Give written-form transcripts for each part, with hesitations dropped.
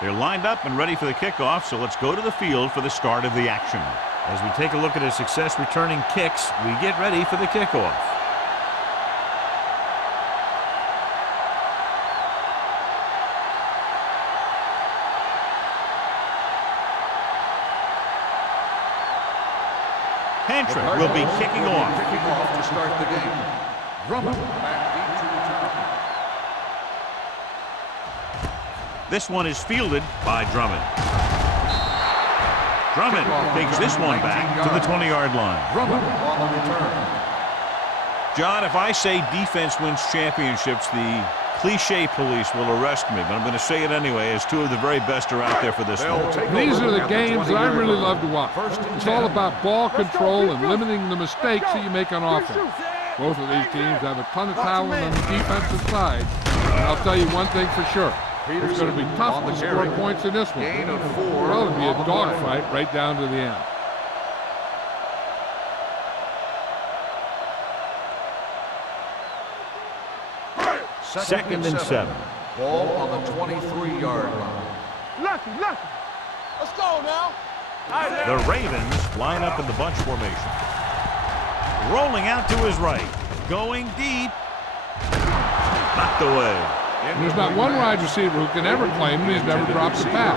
They're lined up and ready for the kickoff, so let's go to the field for the start of the action. As we take a look at his success returning kicks, we get ready for the kickoff. Hantrick will be kicking off. Kicking off to start the game. Drummond back into return. This one is fielded by Drummond. Drummond takes this one back to the 20-yard line. Drummond on the return. John, if I say defense wins championships, the cliche police will arrest me, but I'm going to say it anyway, as two of the very best are out there for this one. These are the games that I really love to watch. It's all about ball control and limiting the mistakes that you make on offense. Both of these teams have a ton of talent on the defensive side, and I'll tell you one thing for sure. It's going to be tough to score points in this one. Well, it'll be a dogfight right down to the end. Second and 7. Ball on the 23-yard line. Lucky. Let's go now. The Ravens line up in the bunch formation. Rolling out to his right. Going deep. Knocked away. There's not one wide receiver who can ever claim that he's never dropped a pass.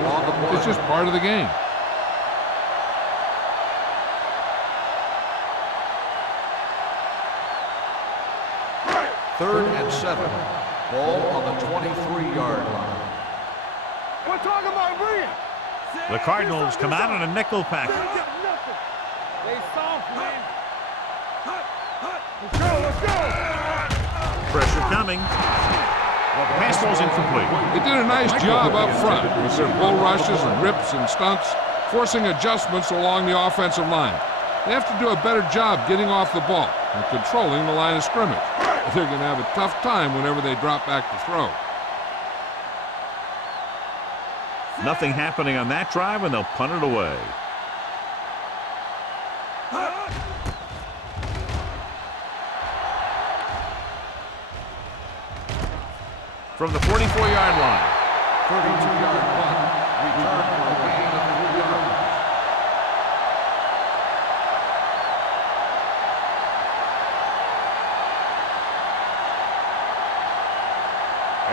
It's just part of the game. Third and 7. Ball on the 23-yard line. We're talking about brilliant. The Cardinals come out in a nickel package. They soft, man. Let's go. Pressure coming. Pass ball's incomplete. They did a nice job up front with their bull rushes and rips and stunts, forcing adjustments along the offensive line. They have to do a better job getting off the ball and controlling the line of scrimmage. They're going to have a tough time whenever they drop back to throw. Nothing happening on that drive, and they'll punt it away. From the 44-yard line. 32-yard punt. Return for a gain of 3 yards.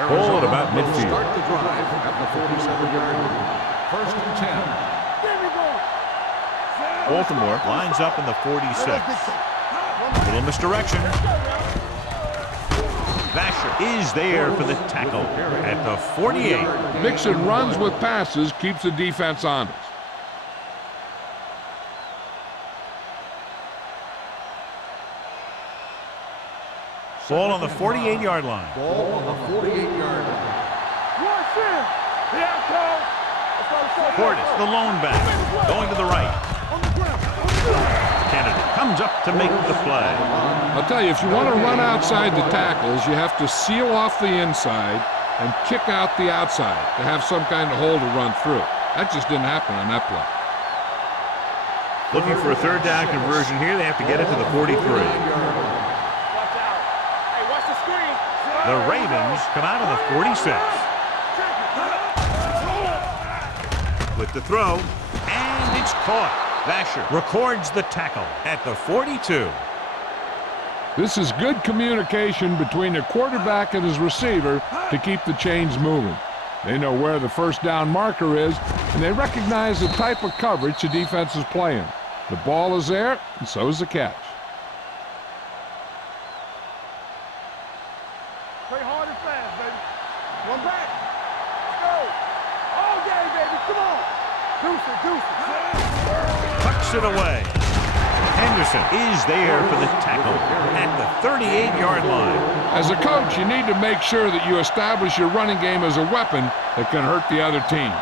Ball at about midfield. Start the drive at the 47-yard line. First and 10. Baltimore lines up in the 46. Little misdirection. Vasher is there for the tackle at the 48. Mixing runs with passes keeps the defense honest. Ball on the 48-yard line. Ball on the 48-yard line. Portis, the lone back, going to the right. Kennedy comes up to make the play. I'll tell you, if you want to run outside the tackles, you have to seal off the inside and kick out the outside to have some kind of hole to run through. That just didn't happen on that play. Looking for a third down conversion here. They have to get it to the 43. The Ravens come out of the 46. With the throw, and it's caught. Vasher records the tackle at the 42. This is good communication between the quarterback and his receiver to keep the chains moving. They know where the first down marker is, and they recognize the type of coverage the defense is playing. The ball is there, and so is the catch. Play hard and fast, baby. One back. Let's go. All day, baby. Come on. Deuce it. Tucks it away. Henderson is there for the tackle at the 38-yard line. As a coach, you need to make sure that you establish your running game as a weapon that can hurt the other team.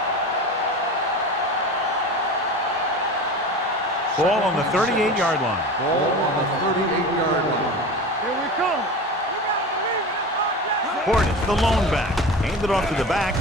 Ball on the 38-yard line. Ball on the 38-yard line. Here we come. Portis, the lone back, handed off to the back.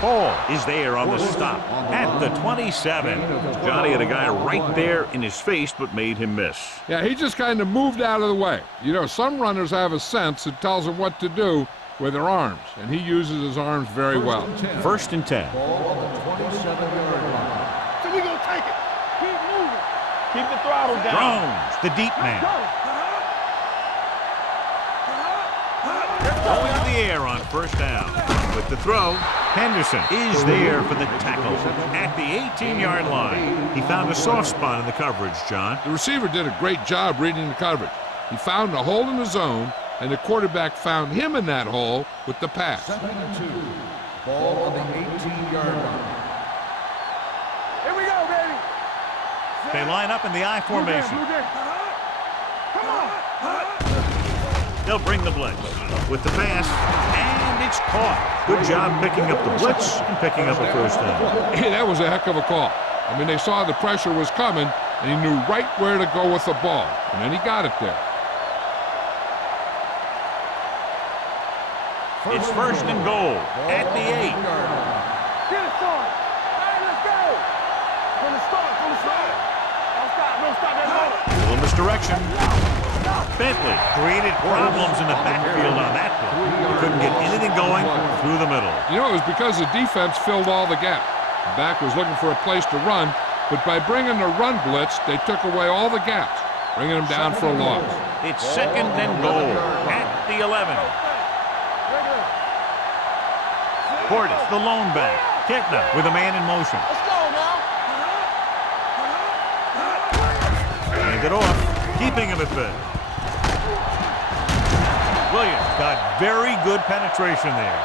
Ball is there on the stop at the 27. Johnny had a guy right there in his face, but made him miss. Yeah, he just kind of moved out of the way. You know, some runners have a sense that tells them what to do, with their arms, and he uses his arms very well. First and 10. Ball on the 27-yard line. So we gonna take it. Keep moving. Keep the throttle down. Drones, the deep man. Going to the air on first down. With the throw, Henderson is there for the tackle at the 18-yard line. He found a soft spot in the coverage, John. The receiver did a great job reading the coverage. He found a hole in the zone, and the quarterback found him in that hole with the pass. 2nd and 2. Ball on the 18-yard line. Here we go, baby. They line up in the I formation. Come on. They'll bring the blitz with the pass, and it's caught. Good job picking up the blitz and picking up a first down. Hey, that was a heck of a call. I mean, they saw the pressure was coming, and he knew right where to go with the ball, and then he got it there. It's first and goal at the 8. Get it started. All right, let's go. From the start. Don't stop that ball. A little misdirection. Bentley created problems in the backfield on that play. He couldn't get anything going through the middle. You know, it was because the defense filled all the gaps. The back was looking for a place to run, but by bringing the run blitz, they took away all the gaps, bringing them down for a loss. It's second and goal at the 11. Portis, the lone back. Ketna with a man in motion. Let's go now. Hand it off, keeping him at bay. Williams got very good penetration there.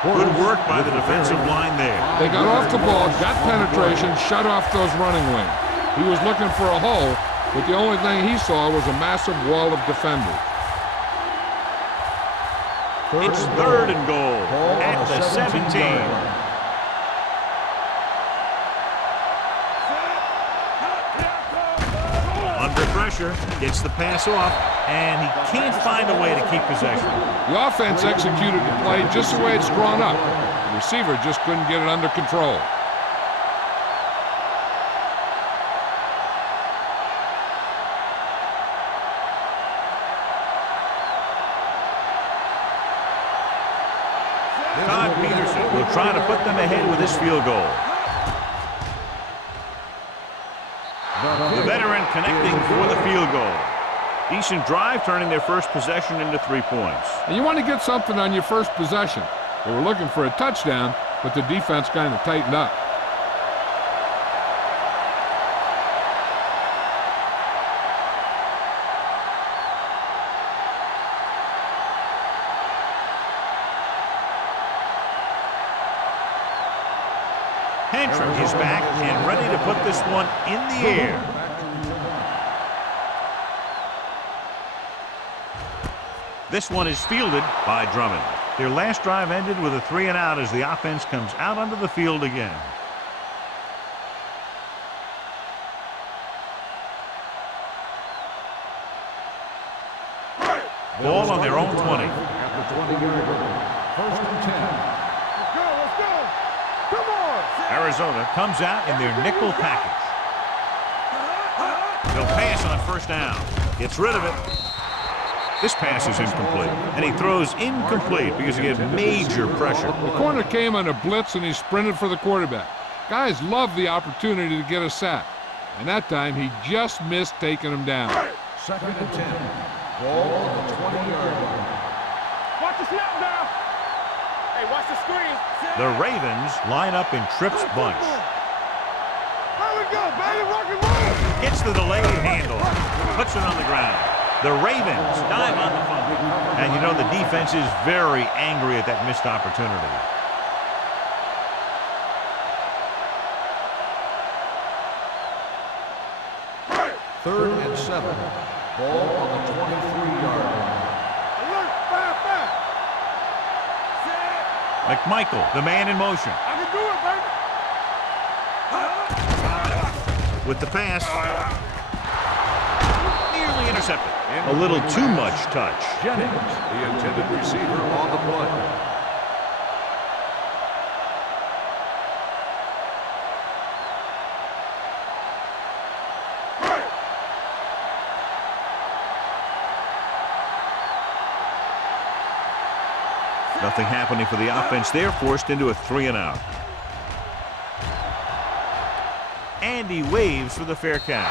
Good work by the defensive line there. They got off the ball, got penetration, shut off those running lanes. He was looking for a hole, but the only thing he saw was a massive wall of defenders. It's third and goal at the 17. Under pressure, gets the pass off, and he can't find a way to keep possession. The offense executed the play just the way it's drawn up. The receiver just couldn't get it under control. Todd Peterson will try to put them ahead with this field goal. The veteran connecting for the field goal. Decent drive, turning their first possession into 3 points. And you want to get something on your first possession. They were looking for a touchdown, but the defense kind of tightened up. Hantrim is back and ready to put this one in the air. This one is fielded by Drummond. Their last drive ended with a 3-and-out as the offense comes out onto the field again. Ball on their own 20. At the 20-yard line. First and 10. Let's go. Come on. Arizona comes out in their nickel package. They'll pass on first down. Gets rid of it. This pass is incomplete, and he throws incomplete because he gets major pressure. The corner came on a blitz, and he sprinted for the quarterback. Guys love the opportunity to get a sack, and that time he just missed taking him down. 2nd and 10. Ball on the 20-yard line. Watch the snap now. Hey, watch the screen. The Ravens line up in Tripp's bunch. There we go, baby. Rock and roll. Gets the delayed handoff. Puts it on the ground. The Ravens dive on the fumble. And you know the defense is very angry at that missed opportunity. Third and 7. Ball on the 23-yard line. Alert. Fire. McMichael, the man in motion. I can do it, baby. With the pass. Nearly intercepted. A little too much touch. Jennings, the intended receiver on the play. Nothing happening for the offense. They're forced into a 3-and-out. And he waves for the fair catch.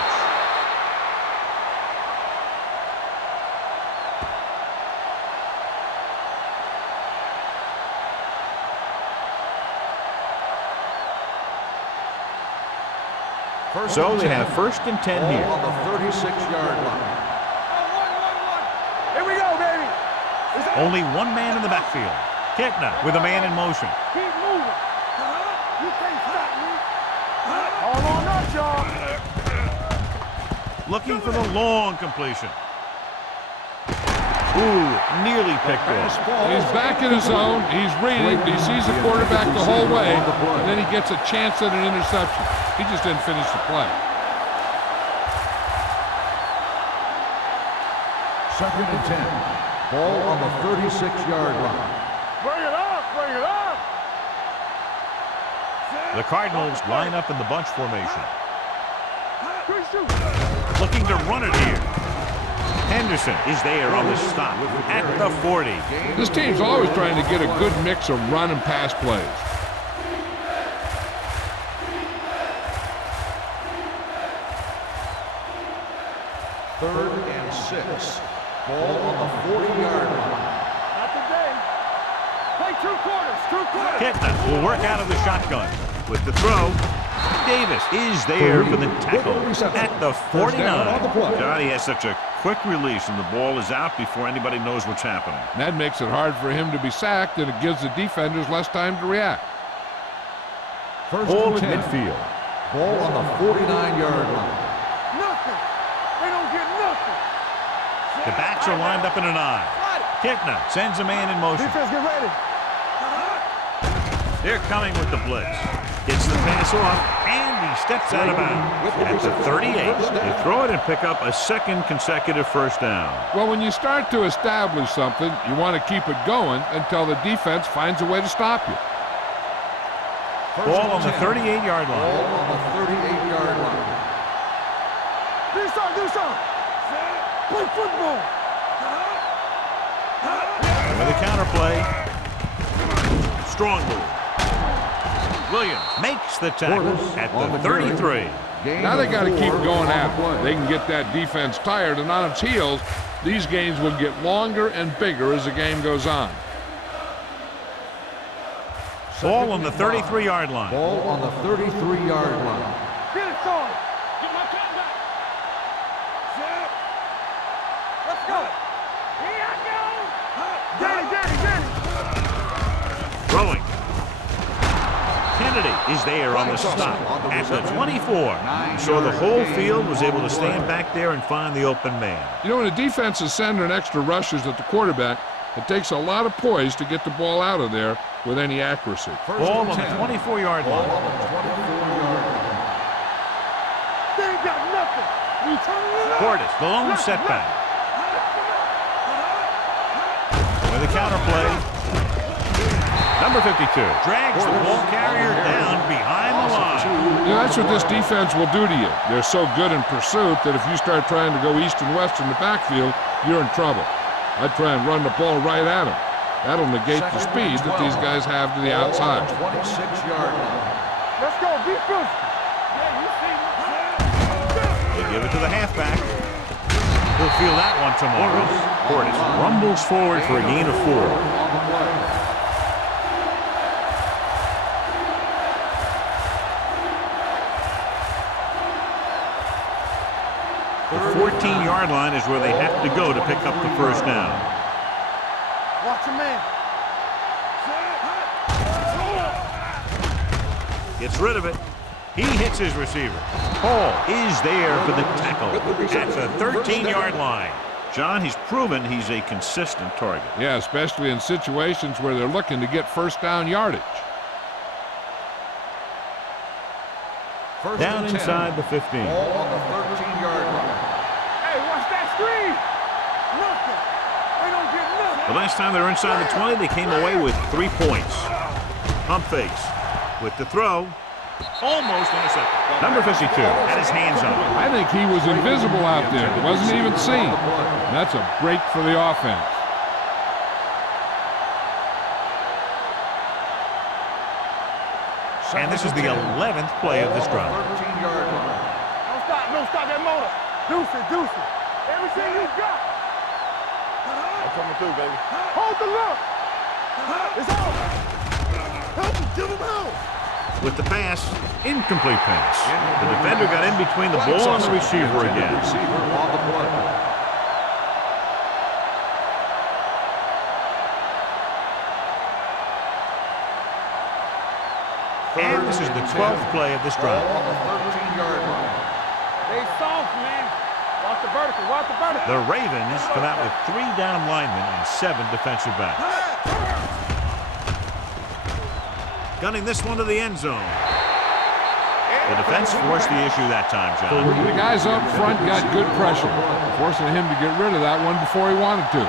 So they have 1st and 10 here. On the 36-yard line. Here we go, baby. Only one man in the backfield. Kitna with a man in motion. Keep moving. You can't stop me. All on us, y'all. Looking for the long completion. Ooh, nearly picked off. He's back in his zone. He's reading. He sees the quarterback the whole way, and then he gets a chance at an interception. He just didn't finish the play. 2nd and 10. Ball on the 36-yard line. Bring it up. Bring it up. The Cardinals line up in the bunch formation. Good shoot. Looking to run it here. Henderson is there on the stop at the 40. This team's always trying to get a good mix of run and pass plays. Third and 6. Ball on the 40-yard line. Not today. Play 2 quarters. 2 quarters. Kitna will work out of the shotgun. With the throw, Davis is there for the tackle at the 49. Johnny has such a quick release, and the ball is out before anybody knows what's happening. And that makes it hard for him to be sacked, and it gives the defenders less time to react. Ball at midfield. Ball on the 49-yard line. Nothing. They don't get nothing. The backs are lined up in an I. Kitna sends a man in motion. Defense, get ready. They're coming with the blitz. Gets the pass off, and he steps out of bounds at the 38. They throw it and pick up a 2nd consecutive first down. Well, when you start to establish something, you want to keep it going until the defense finds a way to stop you. Ball on the 38-yard line. Ball on the 38-yard line. Do something. Play football. And with a counterplay, strong move. Williams makes the tackle at the 33. Now they got to keep going after it. They can get that defense tired, and on its heels, these games will get longer and bigger as the game goes on. Ball on the 33-yard line. Ball on the 33-yard line. Get it, son. Get my cat back. Let's go. Here I go. Get it. Throwing. Kennedy is there on the stop at the 24. So the whole field was able to stand back there and find the open man. You know, when a defense is sending extra rushers at the quarterback, it takes a lot of poise to get the ball out of there with any accuracy. Ball on the 24-yard line. They ain't got nothing. Portis, the lone setback. With a counterplay. Number 52 drags the ball carrier down behind the line. You know, that's what this defense will do to you. They're so good in pursuit that if you start trying to go east and west in the backfield, you're in trouble. I'd try and run the ball right at them. That'll negate the speed that these guys have to the outside. 26-yard line. Let's go. Be good. They give it to the halfback. He'll feel that one tomorrow. Portis rumbles forward for a gain of 4. The 14-yard line is where they have to go to pick up the first down. Watch a man. Gets rid of it. He hits his receiver. Hall is there for the tackle at the 13-yard line. John, he's proven he's a consistent target. Yeah, especially in situations where they're looking to get first down yardage. Down inside the 15. Ball on the 13-yard line. Hey, watch that screen. Nothing. They don't get nothing. The last time they were inside the 20, they came away with 3 points. Pump fakes with the throw. Almost intercepted. Number 52 had his hands on it. I think he was invisible out there. Wasn't even seen. That's a break for the offense. And this is the 11th play of this drive. 13-yard line. Don't stop that motor. Deuce it. Everything you got. I'm coming through, baby. Hold the look. It's over. Help him, give him help. With the pass, incomplete pass. The defender got in between the ball and the receiver again. Receiver on the play. And this is the 12th play of this drive. On the 13-yard line. They soft, man. Watch the vertical. The Ravens come out with 3 down linemen and 7 defensive backs. Gunning this one to the end zone. The defense forced the issue that time, John. The guys up front got good pressure, forcing him to get rid of that one before he wanted to.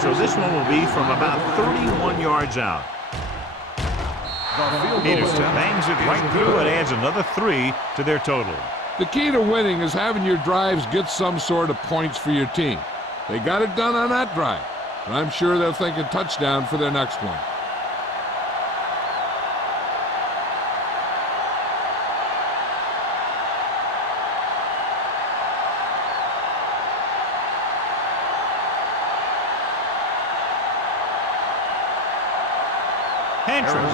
So this one will be from about 31 yards out. Peterson bangs it right through and adds another 3 to their total. The key to winning is having your drives get some sort of points for your team. They got it done on that drive, and I'm sure they'll think a touchdown for their next one.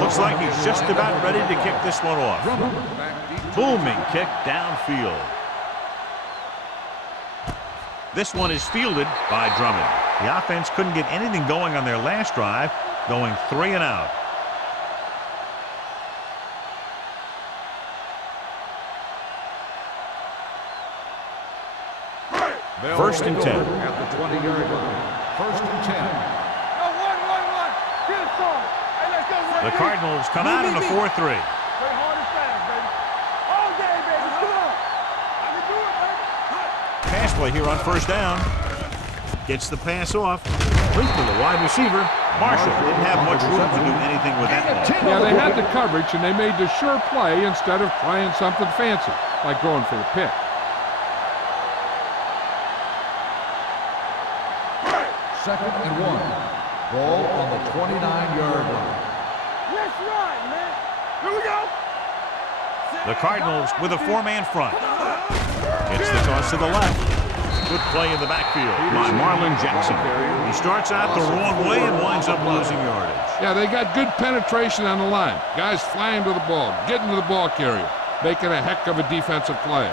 Looks like he's just about ready to kick this one off. Booming kick downfield. This one is fielded by Drummond. The offense couldn't get anything going on their last drive, going 3 and out. First and 10. At the 20-yard line. First and 10. Go, 1. Get it on. Hey, let's go. The Cardinals come out in a 4-3. Play hard and fast, baby. All day, baby. Come on. I can do it, baby. Pass play here on first down. Gets the pass off. Complete to the wide receiver. Marshall didn't have much room to do anything with that ball. Yeah, they had the coverage, and they made the sure play instead of trying something fancy, like going for the pick. Second and 1. Ball on the 29-yard line. Let's run, man. Here we go. The Cardinals with a 4-man front. Gets the toss to the left. Good play in the backfield by Marlon Jackson. He starts out the wrong way and winds up losing yardage. Yeah, they got good penetration on the line. Guys flying to the ball, getting to the ball carrier, making a heck of a defensive play.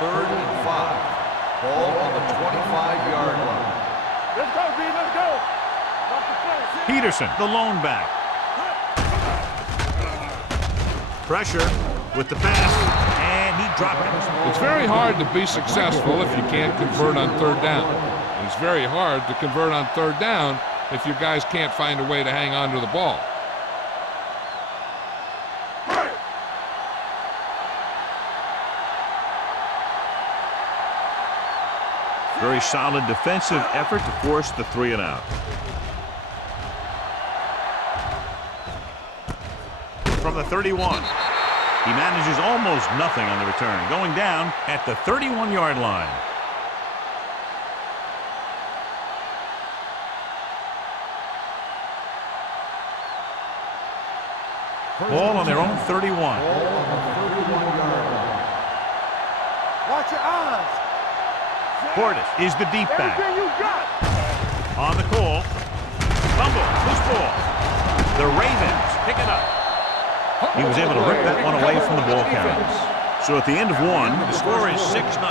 Third and 5. Ball on the 25-yard line. Let's go, B. Let's go. Off the fence. Peterson, the lone back. Pressure with the pass, and he dropped it. It's very hard to be successful if you can't convert on third down. And it's very hard to convert on third down if your guys can't find a way to hang on to the ball. Very solid defensive effort to force the 3 and out. From the 31. He manages almost nothing on the return, going down at the 31-yard line. Ball on their own 31. Ball on the 31-yard line. Watch your eyes. Portis is the deep back. Everything you got. On the call. Fumble. Loose ball. The Ravens pick it up. He was able to rip that one away from the ball carriers. So at the end of 1, the score is 6-0.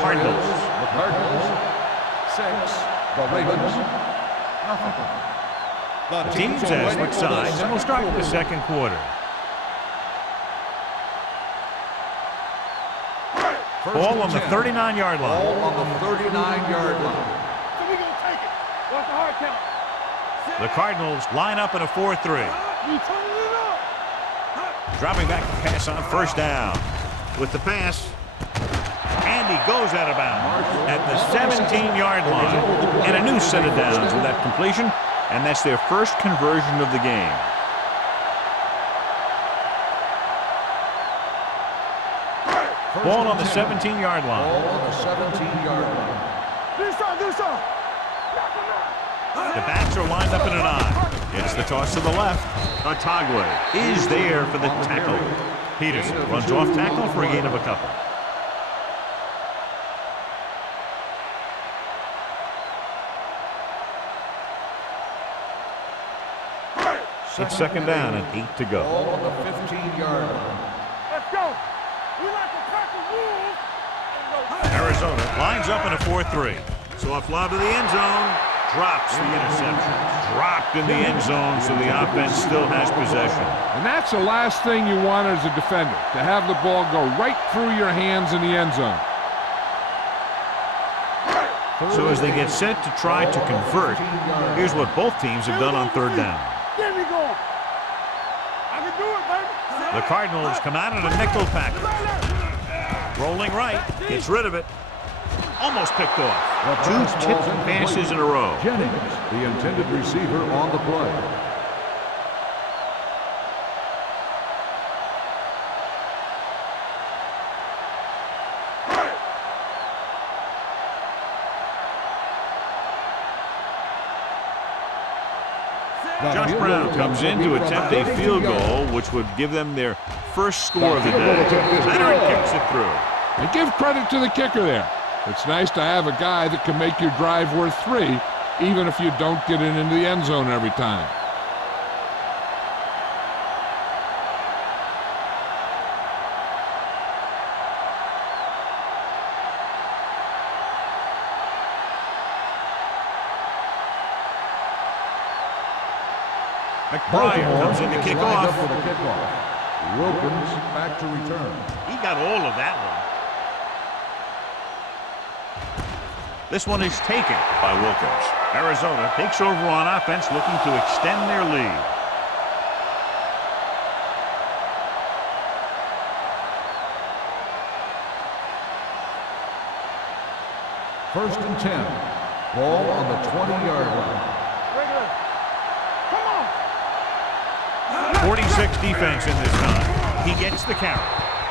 Cardinals. The Cardinals, 6. The Ravens, nothing. The teams have switched sides, and we'll start the second quarter. Ball on the 39-yard line. Ball on the 39-yard line. So we gonna take it. Watch the hard count. The Cardinals line up in a 4-3. You turning it up. Dropping back to pass on first down. With the pass, and he goes out of bounds at the 17-yard line. And a new set of downs with that completion, and that's their first conversion of the game. Ball on the 17-yard line. Ball on the 17-yard line. Do something. The backs are lined up in an I. Gets the toss to the left. Atagwe is there for the tackle. Peterson runs off tackle for a gain of a couple. It's second down and 8 to go. Ball on the 15-yard line. Let's go. We like to crack the rules. Arizona lines up in a 4-3. Soft lob to the end zone. Drops the interception. Dropped in the end zone, so the offense still has possession. And that's the last thing you want as a defender, to have the ball go right through your hands in the end zone. So as they get set to try to convert, here's what both teams have done on third down. Get me going. I can do it, baby. The Cardinals come out in a nickel package. Rolling right, gets rid of it. Almost picked off. Two tipped passes in a row. Jennings, the intended receiver on the play. Josh Brown comes in to attempt a field goal, which would give them their first score of the day. Leonard kicks it through. And give credit to the kicker there. It's nice to have a guy that can make your drive worth 3, even if you don't get it into the end zone every time. McBride comes in to kick off. Wilkins back to return. He got all of that one. This one is taken by Wilkins. Arizona takes over on offense, looking to extend their lead. First and 10. Ball on the 20-yard line. Regular. Come on. 46 defense in this time. He gets the carry.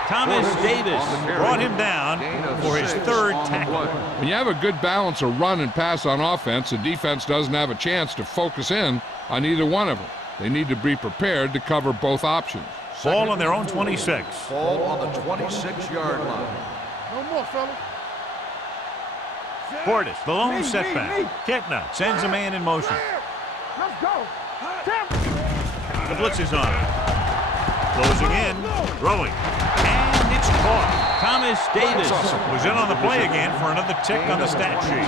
Thomas Davis brought him down for his third tackle. When you have a good balance of run and pass on offense, the defense doesn't have a chance to focus in on either one of them. They need to be prepared to cover both options. Ball on their own 26. Ball on the 26-yard line. No more, fellas. Portis, the lone setback. Ketna sends a man in motion. Let's go. The blitz is on. Closing in, throwing, and it's caught. Thomas Davis was in on the play again for another tick on the stat sheet.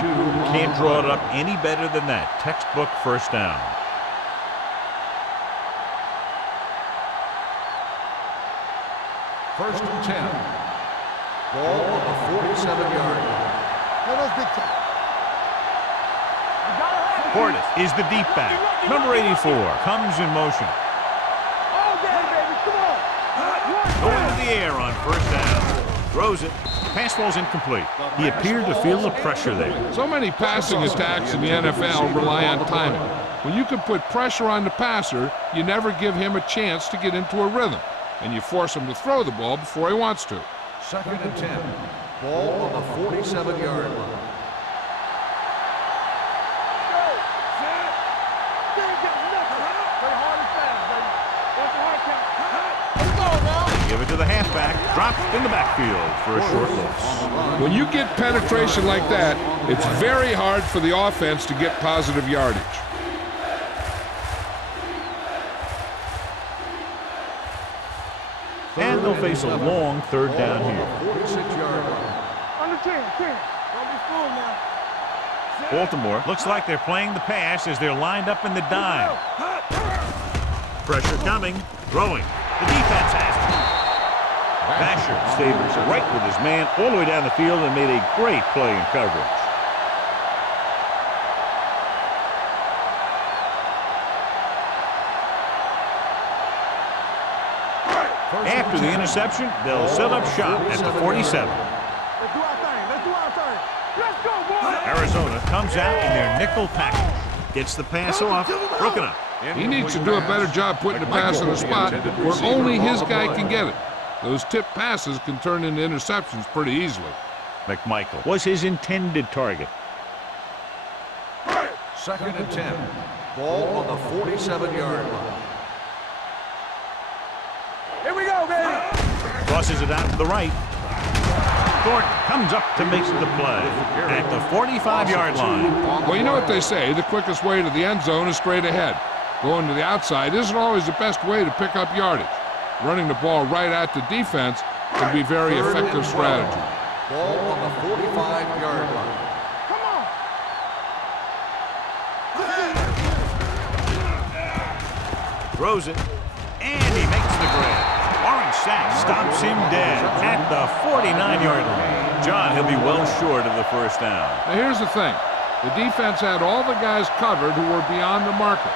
Can't draw it up any better than that. Textbook first down. First and 10. Ball on the 47-yard line. That's big time. Portis is the deep back. Number 84 comes in motion. Going to the air on first down. Throws it. Pass ball's incomplete. He appeared to feel the pressure there. So many passing attacks in the NFL rely on timing. When you can put pressure on the passer, you never give him a chance to get into a rhythm, and you force him to throw the ball before he wants to. Second and 10. Ball on the 47-yard line. Give it to the halfback. Dropped in the backfield for a short loss. When you get penetration like that, it's very hard for the offense to get positive yardage. And they'll face a long third down here. 46-yard line. Under 10. Don't be fooled now. Baltimore looks like they're playing the pass as they're lined up in the dime. Pressure coming. Throwing. The defense has it. Basher stayed right with his man all the way down the field and made a great play in coverage. After the interception, they'll set up shop at the 47. Let's do our thing. Let's go, boy. Arizona comes out in their nickel package. Gets the pass off. Broken up. He needs to do a better job putting the pass in a spot where only his guy can get it. Those tip passes can turn into interceptions pretty easily. McMichael was his intended target. 2nd and 10. Ball on the 47-yard line. Here we go, baby. Crosses it out to the right. Thornton comes up to make the play at the 45-yard line. Well, you know what they say, the quickest way to the end zone is straight ahead. Going to the outside isn't always the best way to pick up yardage. Running the ball right at the defense can be very effective strategy. Ball on the 45-yard line. Come on. Throws it, and he makes the grab. Orange sack stops him dead at the 49-yard line. John, he'll be well short of the first down. Now here's the thing. The defense had all the guys covered who were beyond the marker.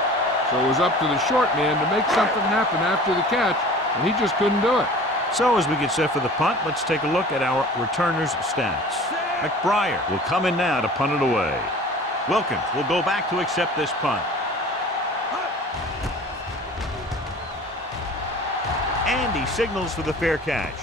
So it was up to the short man to make something happen after the catch, and he just couldn't do it. So as we get set for the punt, let's take a look at our returners' stats. McBriar will come in now to punt it away. Wilkins will go back to accept this punt. And he signals for the fair catch.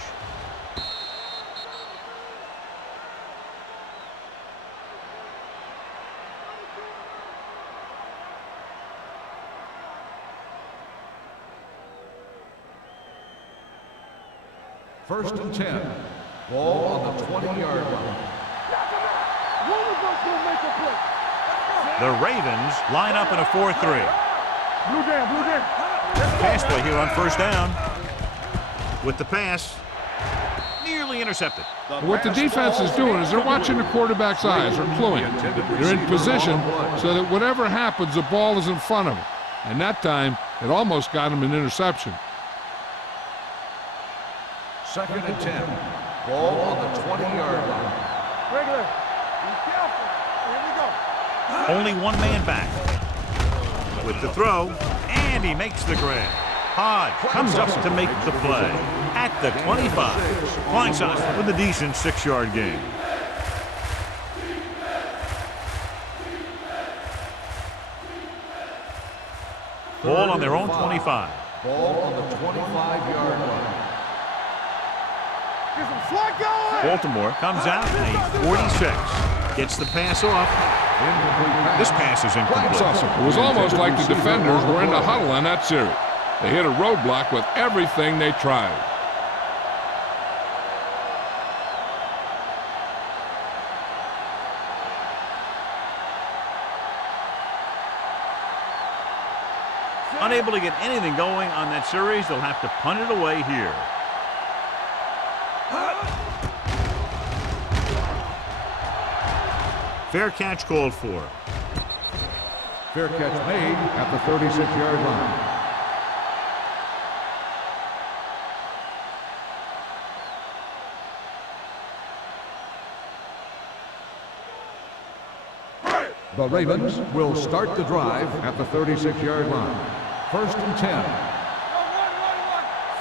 First and 10. Ball on the 20-yard line. The Ravens line up in a 4-3. Blue jam. Pass play here on first down. With the pass, nearly intercepted. What the defense is doing is they're watching the quarterback's eyes, or cluing. They're in position so that whatever happens, the ball is in front of them. And that time, it almost got him an interception. 2nd and 10. Ball on the 20-yard line. Regular. Be careful. Here we go. Only one man back. With the throw, and he makes the grab. Hodge comes up to make the play at the 25. Kleinsasser with a decent 6-yard gain. Ball on their own 25. Ball on the 25-yard line. Get some slack going. Baltimore comes out in a 46. Gets the pass off. This pass is incomplete. It was almost like the defenders were in the huddle on that series. They hit a roadblock with everything they tried. Unable to get anything going on that series, they'll have to punt it away here. Fair catch called for. Fair catch made at the 36-yard line. The Ravens will start the drive at the 36-yard line. 1st and 10.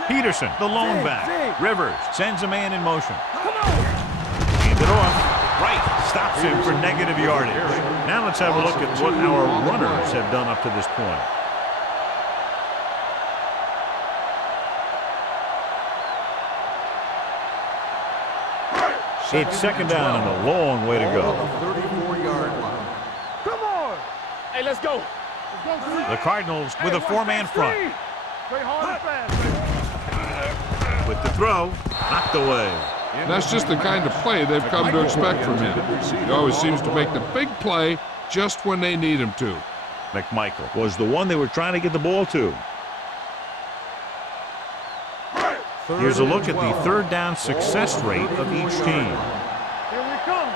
Peterson, the lone back. Rivers sends a man in motion. Hand it off. Right, stops him for negative yardage. Now let's have a look at what our runners have done up to this point. It's 2nd down and a long way to go. 34-yard line. Come on. Hey, let's go. The Cardinals with a 4-man front. Play hard and fast. With the throw, knocked away. That's just the kind of play they've come to expect from him. He always seems to make the big play just when they need him to. McMichael was the one they were trying to get the ball to. Here's a look at the 3rd down success rate of each team. Here we come.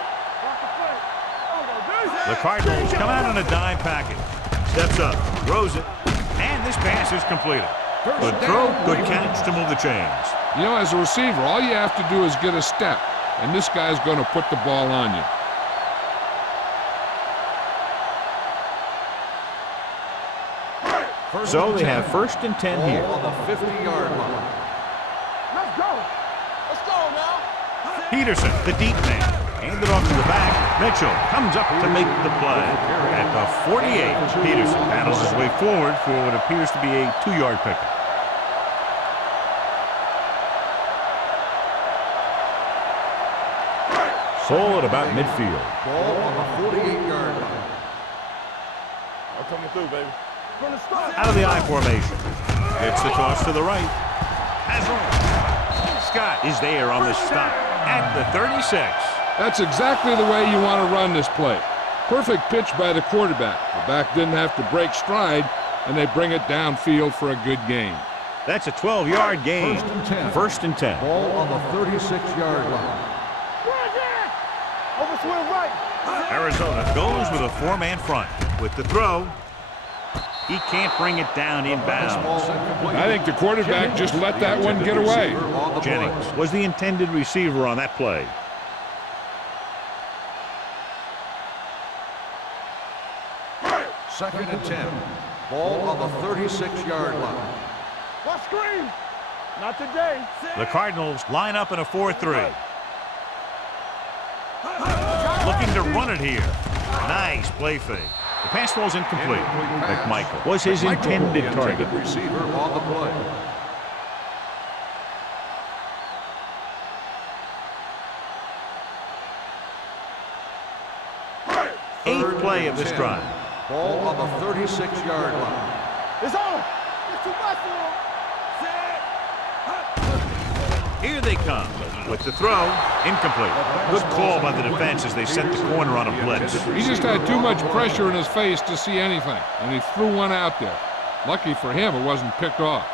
The Cardinals come out in a dime package. Steps up, throws it, and this pass is completed. Good throw, good catch to move the chains. You know, as a receiver, all you have to do is get a step, and this guy's going to put the ball on you. So they have 1st and 10 here. On the 50-yard line. Let's go. Let's go now. Peterson, the deep man. Handed off to the back. Mitchell comes up to make the play. At the 48, Peterson battles his way forward for what appears to be a 2-yard pickup. Ball at about midfield. Ball on the 48-yard line. I'm coming through, baby. From the start. Out of the I formation. It's the toss to the right. Scott is there on the stop at the 36. That's exactly the way you want to run this play. Perfect pitch by the quarterback. The back didn't have to break stride, and they bring it downfield for a good gain. That's a 12-yard gain. 1st and 10. 1st and 10. Ball on the 36-yard line. Over swing right. Arizona goes with a four-man front. With the throw, he can't bring it down inbounds. I think the quarterback just let that one get away. Jennings was the intended receiver on that play. Second and 10. Ball on the 36-yard line. What screen? Not today. The Cardinals line up in a 4-3. Looking to run it here. Nice play fake. The pass ball's incomplete. McMichael was his intended target. Receiver on the play. Eighth play of this drive. Ball on the 36-yard line. It's on. It's too much for him. Here they come. With the throw, incomplete. Good call by the defense as they set the corner on a blitz. He just had too much pressure in his face to see anything, and he threw one out there. Lucky for him, it wasn't picked off.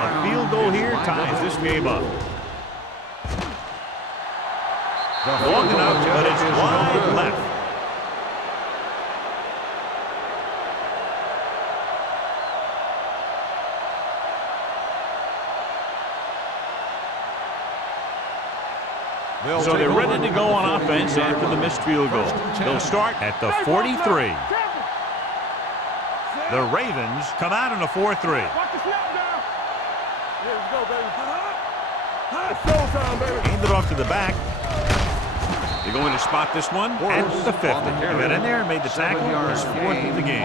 A field goal here ties this game up. Long enough, but it's wide left. So they're ready to go on offense after the missed field goal. They'll start at the 43. The Ravens come out in a 4-3. Watch the snap down. Yeah, let's go, baby. It's showtime, baby. Hand it off to the back. They're going to spot this one at the 50. They got in there and made the tackle. It's 4th of the game.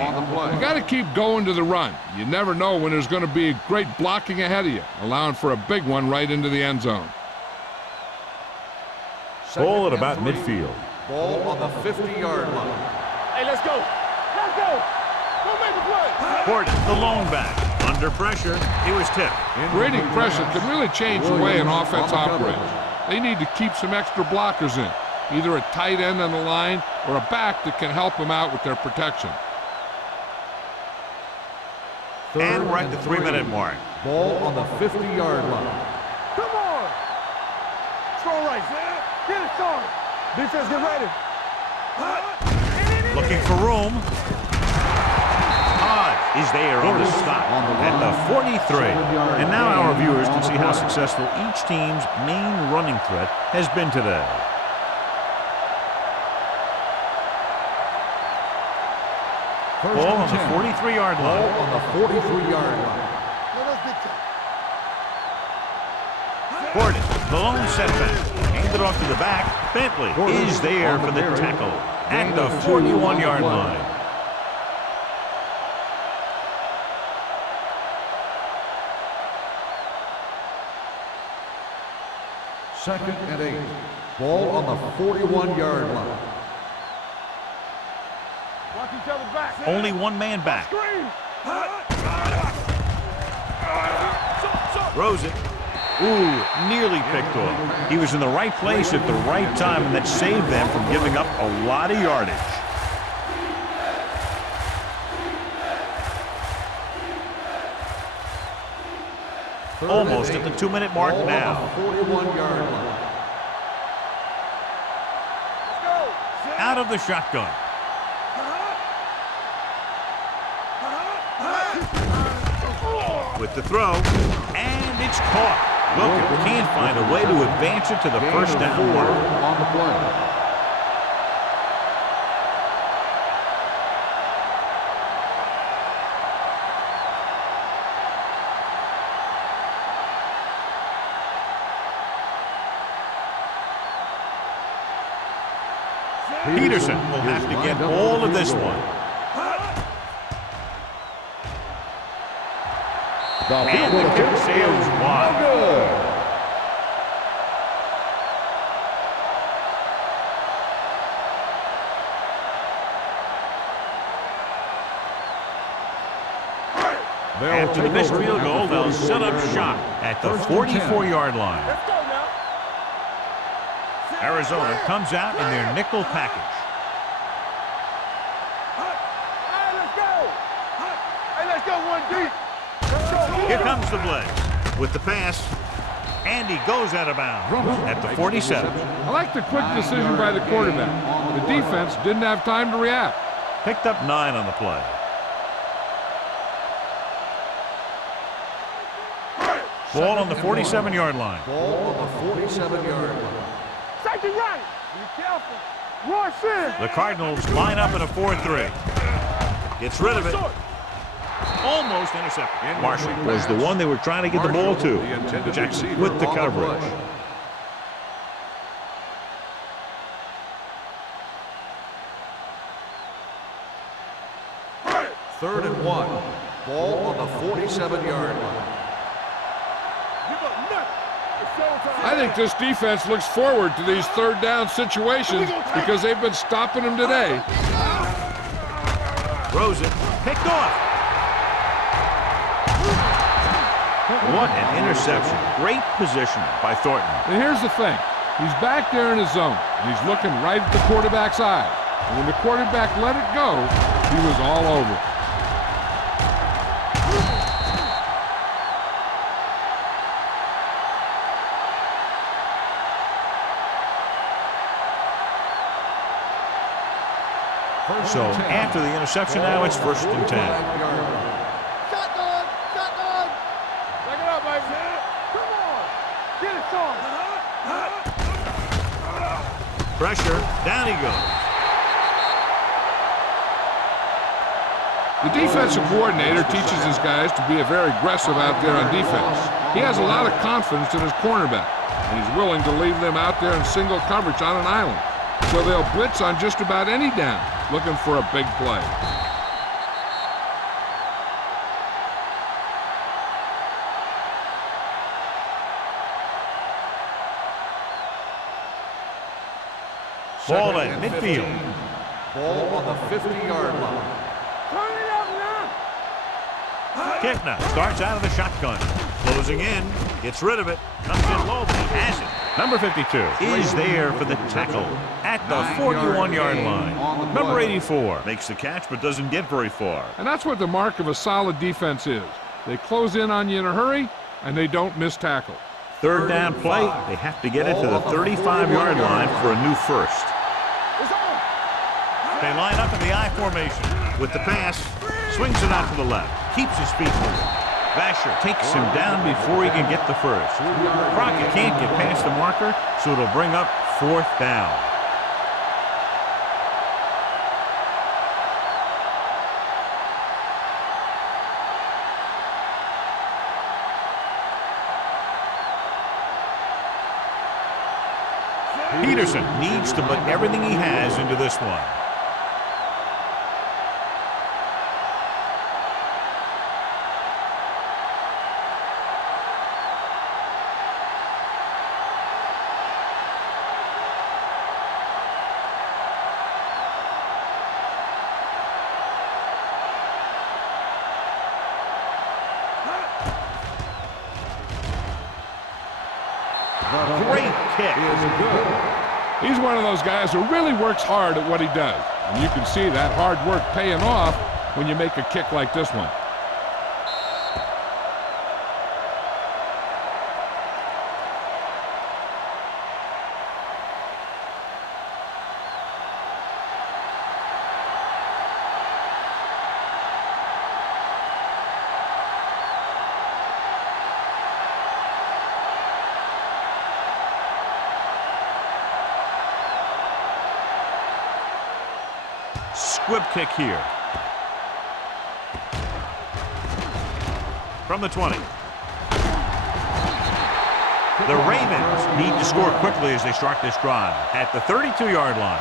You got to keep going to the run. You never know when there's going to be great blocking ahead of you, allowing for a big one right into the end zone. Ball at about midfield. Ball on the 50-yard line. Hey, let's go. Let's go. Go make a play. Gordon, the lone back. Under pressure, he was tipped. Creating pressure can really change the way an offense operates. They need to keep some extra blockers in, either a tight end on the line or a back that can help them out with their protection. And we're at the 3-minute mark. Ball on the 50-yard line. Come on. Strong right. Get it started. Defense, get ready. Looking for room. Hodge is there on the stop at the 43. And now our viewers can see how successful each team's main running threat has been today. Ball on the 43-yard Ball line. on the 43-yard line. Gordon, the lone setback. Handed off to the back. Bentley is there for the tackle at the 41-yard line. Second and 8. Ball on the 41-yard line. Watch each other back. Only one man back. Screen. Throws it. Ooh, nearly picked off. He was in the right place at the right time, and that saved them from giving up a lot of yardage. Almost at the 2-minute mark now. 41-yard line. Out of the shotgun. With the throw, and it's caught. Wilkins can't find a way to advance it to the first down mark. On the play. Peterson will have to get all of this one. And the kick sails wide. Good. After the missed field goal, they'll set up shop at the 44-yard line. Let's go now. Arizona comes out in their nickel package. Hey, let's go. Hey, let's go one deep. Let's go. Here comes the blitz with the pass, and he goes out of bounds at the 47. I like the quick decision by the quarterback. The defense didn't have time to react. Picked up 9 on the play. Ball on the 47-yard line. Ball on the 47-yard line. Safety right. Be careful. Rush in. The Cardinals line up in a 4-3. Gets rid of it. Almost intercepted. Marshall was the one they were trying to get the ball to. Jackson with the coverage. Third and 1. Ball on the 47-yard line. I think this defense looks forward to these third down situations because they've been stopping them today. Throws it. Picked off. What an interception. Great positioning by Thornton. And here's the thing. He's back there in his zone, and he's looking right at the quarterback's eyes. And when the quarterback let it go, he was all over it. So after the interception now, it's 1st and 10. Shotgun. Shotgun. Back it up, baby. Come on. Get it, Sean. Pressure. Down he goes. The defensive coordinator teaches his guys to be very aggressive out there on defense. He has a lot of confidence in his cornerback, and he's willing to leave them out there in single coverage on an island. So they'll blitz on just about any down, looking for a big play. Ball at midfield. Ball on the 50-yard line. Turn it up now. Kick now. Starts out of the shotgun. Closing in. Gets rid of it. Comes in low, but he has it. Number 52 is there for the tackle at the 41-yard line. Number 84 makes the catch but doesn't get very far. And that's what the mark of a solid defense is. They close in on you in a hurry, and they don't miss tackle. Third down play. They have to get it to the 35-yard line for a new first. It's on. They line up in the I formation with the pass. Swings it out to the left. Keeps his feet moving. Vasher takes him down before he can get the first. Crockett can't get past the marker, so it'll bring up 4th down. Peterson needs to put everything he has into this one. Great kick. He's one of those guys who really works hard at what he does. And you can see that hard work paying off when you make a kick like this one. Squib kick here. From the 20. The Ravens need to score quickly as they start this drive at the 32-yard line.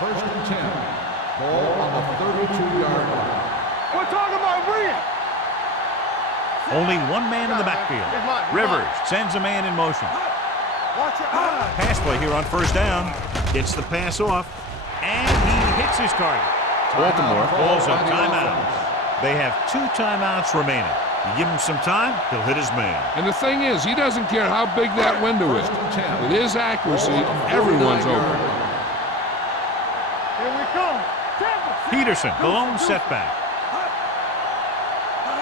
First and 10. Ball on the 32-yard line. We're talking about Reed. Only one man in the backfield. Rivers sends a man in motion. Watch your eyes. Pass play here on first down. Gets the pass off, and he hits his target. Baltimore calls a timeout. They have 2 timeouts remaining. You give him some time, he'll hit his man. And the thing is, he doesn't care how big that window is. With his accuracy, everyone's open. Here we come. Peterson, the lone setback.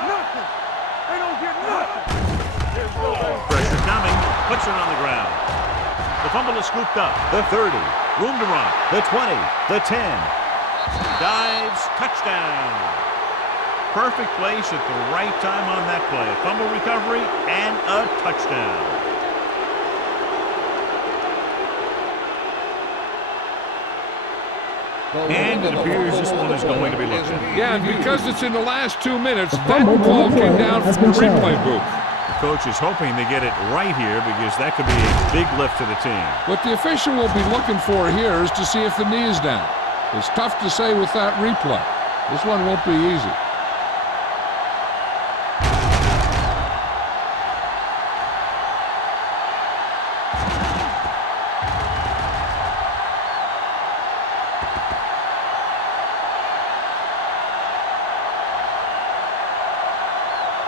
Nothing. They don't get nothing. Pressure coming, puts it on the ground. The fumble is scooped up. The 30, room to run. The 20, the 10. Dives, touchdown. Perfect place at the right time on that play. A fumble recovery and a touchdown. And it appears this one is going to be looked at. Yeah, and because it's in the last 2 minutes, that call came down from the replay booth. The coach is hoping to get it right here because that could be a big lift to the team. What the official will be looking for here is to see if the knee is down. It's tough to say with that replay. This one won't be easy.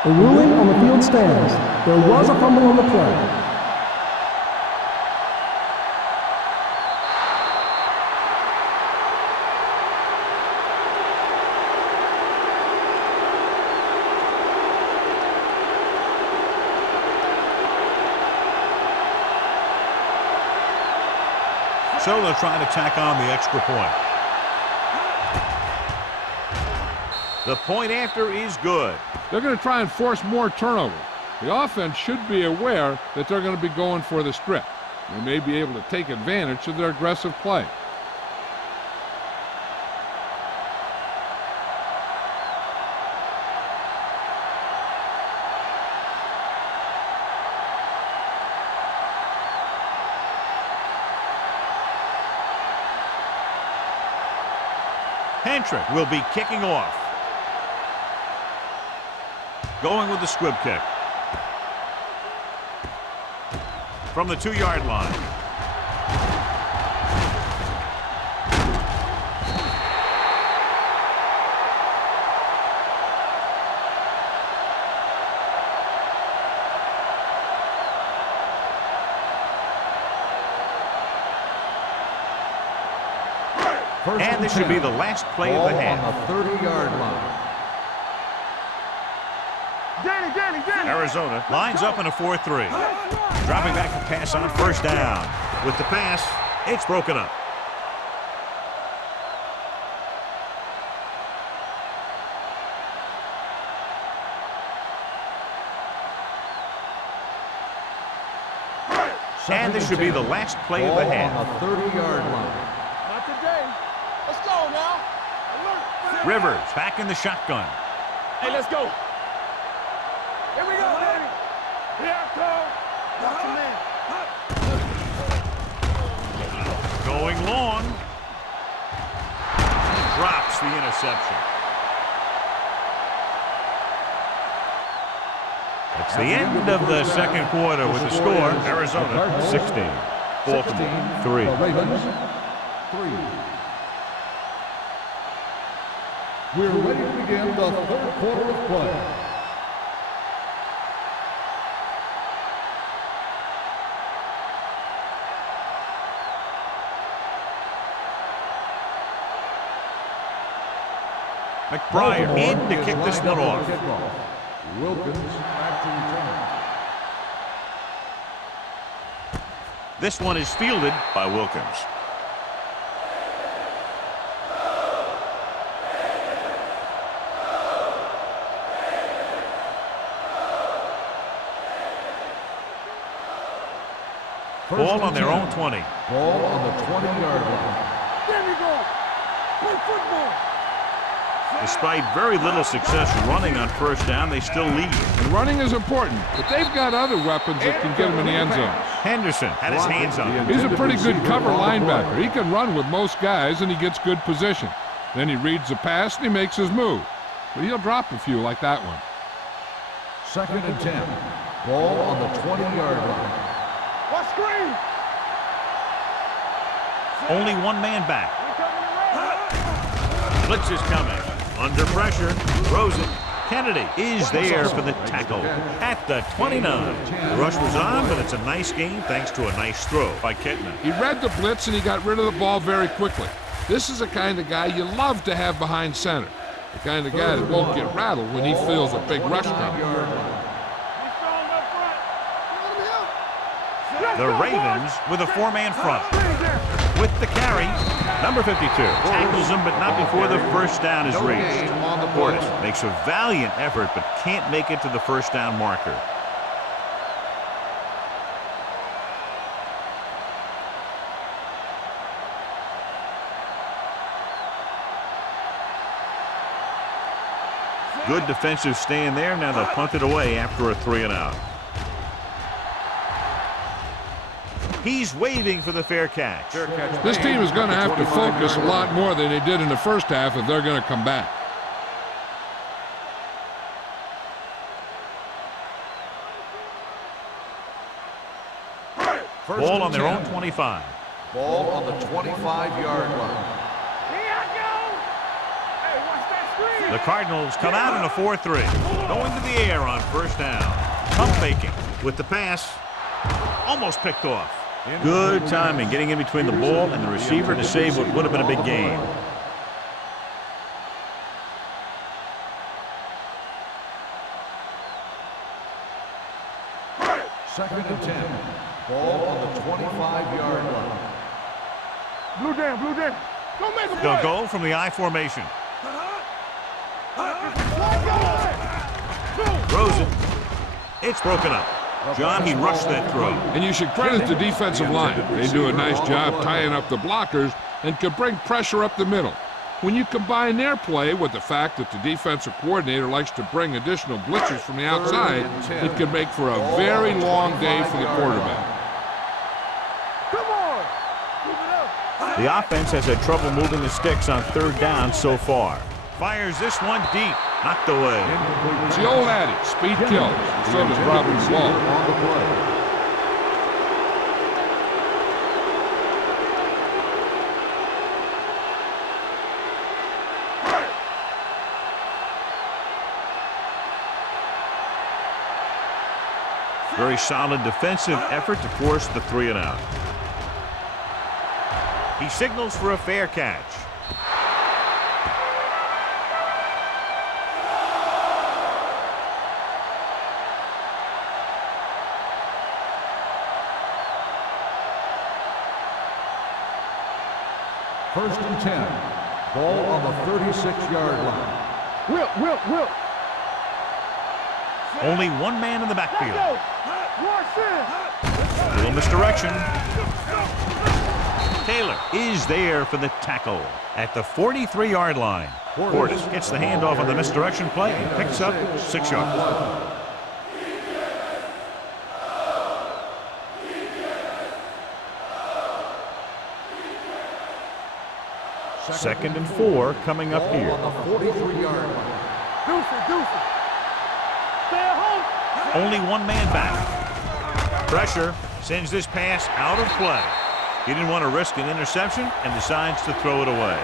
A ruling on the field stands. There was a fumble on the play. So they'll try to tack on the extra point. The point after is good. They're going to try and force more turnovers. The offense should be aware that they're going to be going for the strip. They may be able to take advantage of their aggressive play. Hentrick will be kicking off. Going with the squib kick. From the 2-yard line. And this should be the last play of the half. On the 30-yard line. Danny. Arizona lines up in a 4-3. Dropping back to pass on first down. With the pass, it's broken up. And this should be the last play of the half. On the 30-yard line. Not today. Let's go now. Alert. Rivers back in the shotgun. Hey, let's go. Here we go, Danny. Here I come. Watch your man. Going long. Drops the interception. That's the end of the second quarter with the score. Arizona 16. Baltimore 3. The Ravens 3. We're ready to begin the third quarter of play. McBride in to kick this one off. Wilkins back to return. This one is fielded by Wilkins. Ball on their own 20. Ball on the 20-yard line. There we go. Play football. Despite very little success running on first down, they still lead. And running is important, but they've got other weapons that can get them in the end zone. Henderson had his hands on him. He's a pretty good cover linebacker. He can run with most guys, and he gets good position. Then he reads the pass, and he makes his move. But he'll drop a few like that one. 2nd and 10. Ball on the 20-yard line. What screen? Only one man back. Blitz is coming. Under pressure. Rosen. Kennedy is there for the tackle at the 29. The rush was on, but it's a nice game thanks to a nice throw by Kettner. He read the blitz, and he got rid of the ball very quickly. This is the kind of guy you love to have behind center. The kind of guy that won't get rattled when he feels a big rush coming. The Ravens with a 4-man front. With the carry, number 52 tackles him, but not before the first down is reached. Portis makes a valiant effort, but can't make it to the first down marker. Good defensive stand there. Now they'll punt it away after a 3-and-out. He's waving for the fair catch. This team is going to have to focus a lot more than they did in the first half if they're going to come back. Ball on their own 25. Ball on the 25-yard line. The Cardinals come out in a 4-3. Going to the air on first down. Pump faking with the pass. Almost picked off. Good timing getting in between the ball and the receiver to save what would have been a big gain. Second and 10. Ball on the 25-yard line. Blue down, blue down. Don't make a play. They'll go from the I formation. Rosen. It's broken up. John, he rushed that throw. And you should credit the defensive line. They do a nice job tying up the blockers and can bring pressure up the middle. When you combine their play with the fact that the defensive coordinator likes to bring additional blitzers from the outside, it can make for a very long day for the quarterback. Come on. Keep it up. The offense has had trouble moving the sticks on third down so far. Fires this one deep. Knocked away. It's the old adage, speed kills. So does dropping the ball. Very solid defensive effort to force the 3-and-out. He signals for a fair catch. First and 10. Ball on the 36-yard line. Whip. Only one man in the backfield. Rush in. Little misdirection. Taylor is there for the tackle at the 43-yard line. Portis gets the handoff on the misdirection play and picks up 6 yards. Second and 4 coming up here. On the 43-yard line. Deuce. Stay at home. Only one man back. Pressure sends this pass out of play. He didn't want to risk an interception and decides to throw it away.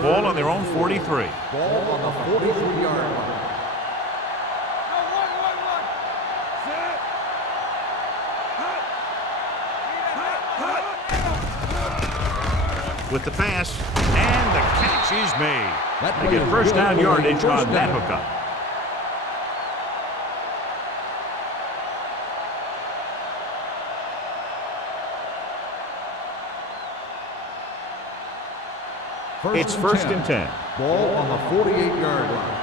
Ball on their own 43. Ball on the 43-yard line. With the pass, and the catch is made. They get first down yardage on that hookup. It's first and 10. Ball on the 48-yard line.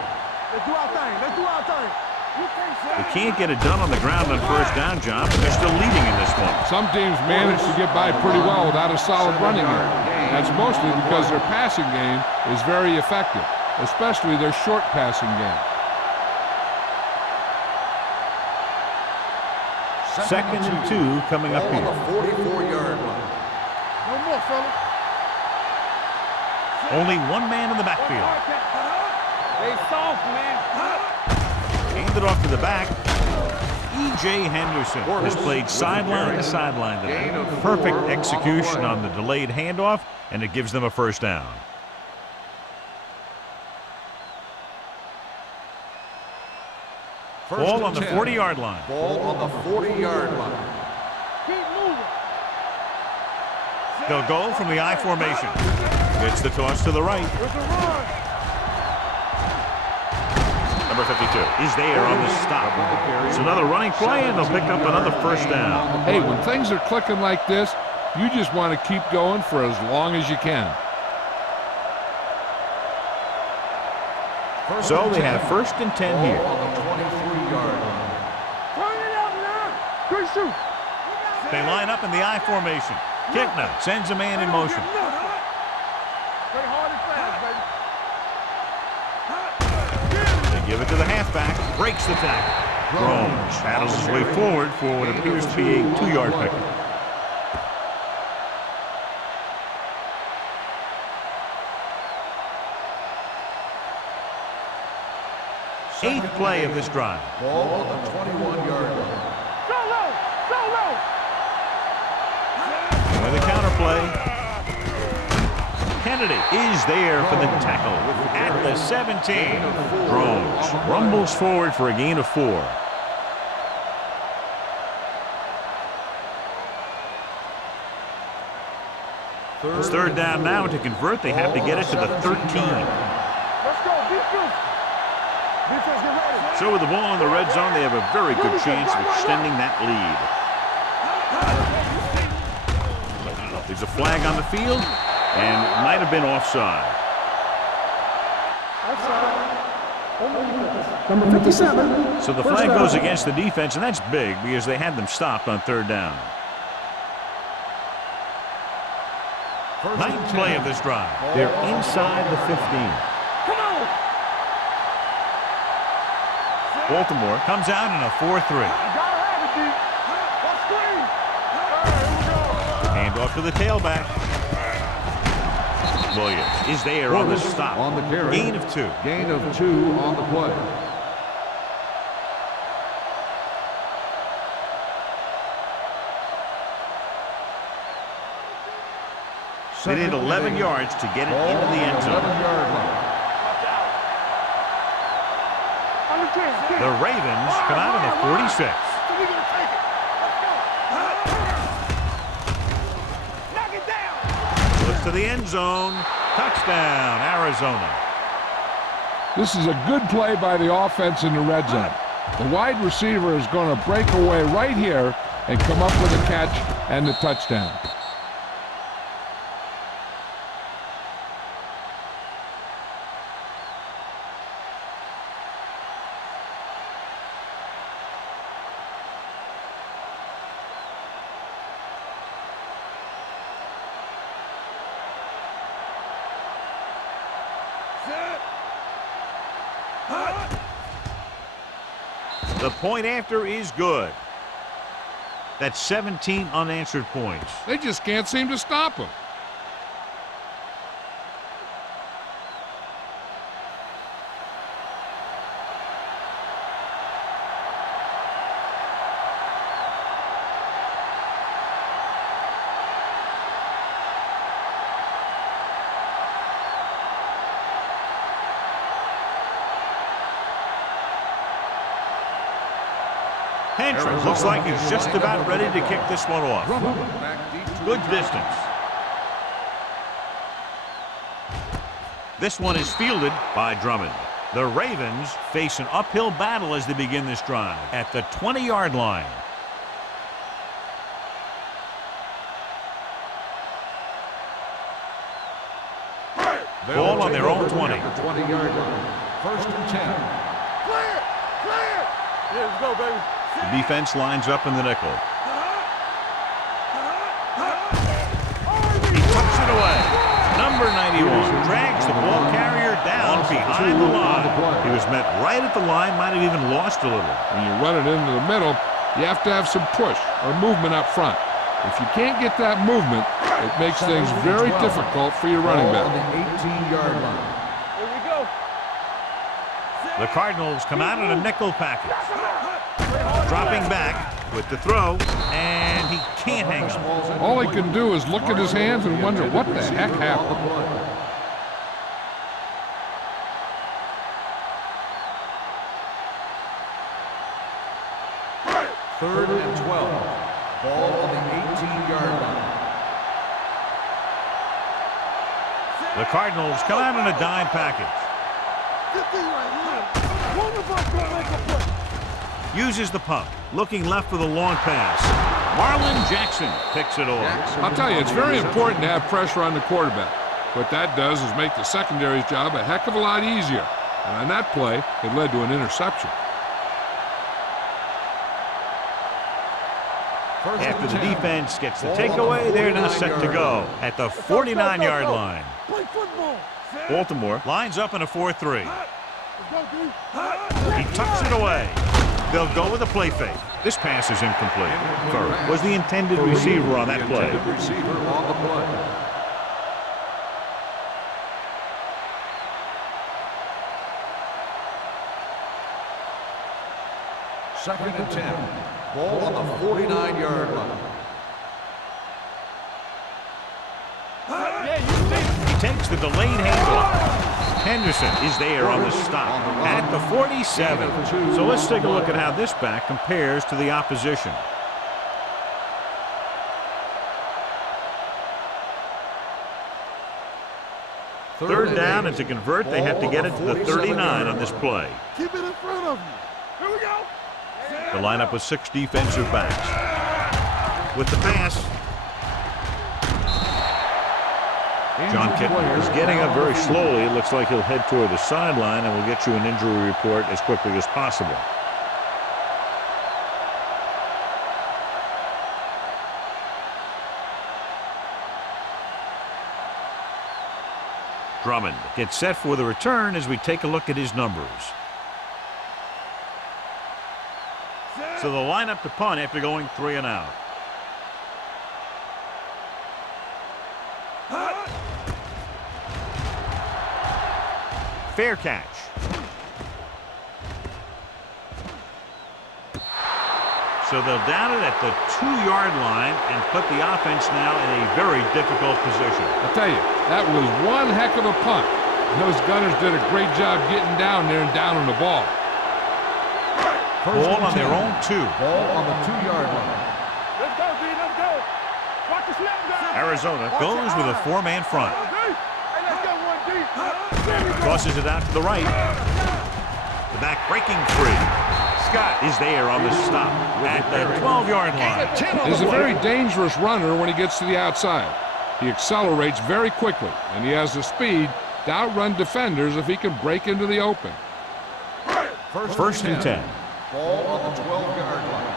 Let's do our thing. They can't get it done on the ground on first down, John, but they're still leading in this one. Some teams manage to get by pretty well without a solid running game. That's mostly because their passing game is very effective, especially their short passing game. Second and 2 coming up here. On the 44-yard line. No more, fellas. Only one man in the backfield. They soft, man. Hand it off to the back. E.J. Henderson has played sideline to sideline today. Perfect execution on the delayed handoff, and it gives them a first down. Ball on the 40-yard line. Ball on the 40-yard line. Keep moving. They'll go from the I formation. Gets the toss to the right. There's a run. Number 52 is there on the stop. It's another running play, and they'll pick up another first down. Hey, when things are clicking like this, you just want to keep going for as long as you can. So they have first and 10 here. On the 23-yard line. Turn it up now. Good shoot. They line up in the I formation. Kickner sends a man in motion. Play hard and fast, baby. They give it to the halfback. Breaks the tackle. Jones battles his way forward for what appears to be a 2-yard pickup. Eighth play of this drive. Ball on the 21-yard line. Solo. With a counter play. Kennedy is there for the tackle at the 17. Drones rumbles forward for a gain of 4. It's third down now. To convert, they have to get it to the 13. Let's go. Defense. Defense, get ready. So with the ball in the red zone, they have a very good chance of extending that lead. There's a flag on the field, and it might have been offside. Number 57. So the flag goes against the defense, and that's big because they had them stopped on third down. Ninth play of this drive. They're inside the 15. Come on. Baltimore comes out in a 4-3. Gotta have it, D. Let's screen. All right, here we go. Hand off to the tailback. Williams is there on the stop. On the carry. Gain of 2. Gain of 2 on the play. They need 11 yards to get it into the end zone. 11-yard line. The Ravens come out in the 46. So we're gonna take it. Let's go. Knock it down. Looks to the end zone. Touchdown, Arizona. This is a good play by the offense in the red zone. The wide receiver is going to break away right here and come up with a catch and the touchdown. The point after is good. That's 17 unanswered points. They just can't seem to stop him. Henry looks like he's just about ready to kick this one off. Good distance. This one is fielded by Drummond. The Ravens face an uphill battle as they begin this drive at the 20-yard line. Ball on their own 20. 20-yard line. First and 10. Clear. Clear. Yeah, let's go, baby. The defense lines up in the nickel. He tucks it away. Number 91 drags the ball carrier down behind the line. He was met right at the line, might have even lost a little. When you run it into the middle, you have to have some push or movement up front. If you can't get that movement, it makes things very difficult for your running back. On the 18-yard line. Here we go. The Cardinals come out in a nickel package. Dropping back with the throw, and he can't hang on. All he can do is look at his hands and wonder what the heck happened. Third and 12. Ball on the 18-yard line. The Cardinals come out in a dime package. Good thing right here. One of us gonna make a play. Uses the pump, looking left with a long pass. Marlon Jackson picks it off. I'll tell you, it's very important to have pressure on the quarterback. What that does is make the secondary's job a heck of a lot easier. And on that play, it led to an interception. After the defense gets the takeaway, they're now set to go at the 49-yard line. Play football. Baltimore lines up in a 4-3. Let's go, D. He tucks it away. They'll go with a play fake. This pass is incomplete. Furr was the intended receiver on that play. Receiver on the play. Second and 10. Ball on the 49-yard line. He takes the delayed handoff. Henderson is there on the stop at the 47. So let's take a look at how this back compares to the opposition. Third down, and to convert, they have to get it to the 39 on this play. Keep it in front of you. Here we go. The lineup with 6 defensive backs. With the pass, John Kitton is getting up very slowly. It looks like he'll head toward the sideline, and we'll get you an injury report as quickly as possible. Drummond gets set for the return as we take a look at his numbers. So the lineup to punt after going 3 and out. Fair catch. So they'll down it at the 2-yard line and put the offense now in a very difficult position. I'll tell you, that was one heck of a punt. And those gunners did a great job getting down there and down on the ball. Ball on their own 2. Ball on the 2-yard line. Let's go, D. Let's go. Watch the snap down. Arizona goes with a 4-man front. D. Hey, let's get one, D. There we go. Tosses it out to the right. The back breaking free. Scott is there on the stop at the 12-yard line. He's a very dangerous runner when he gets to the outside. He accelerates very quickly, and he has the speed to outrun defenders if he can break into the open. First and 10. Ball on the 12-yard line.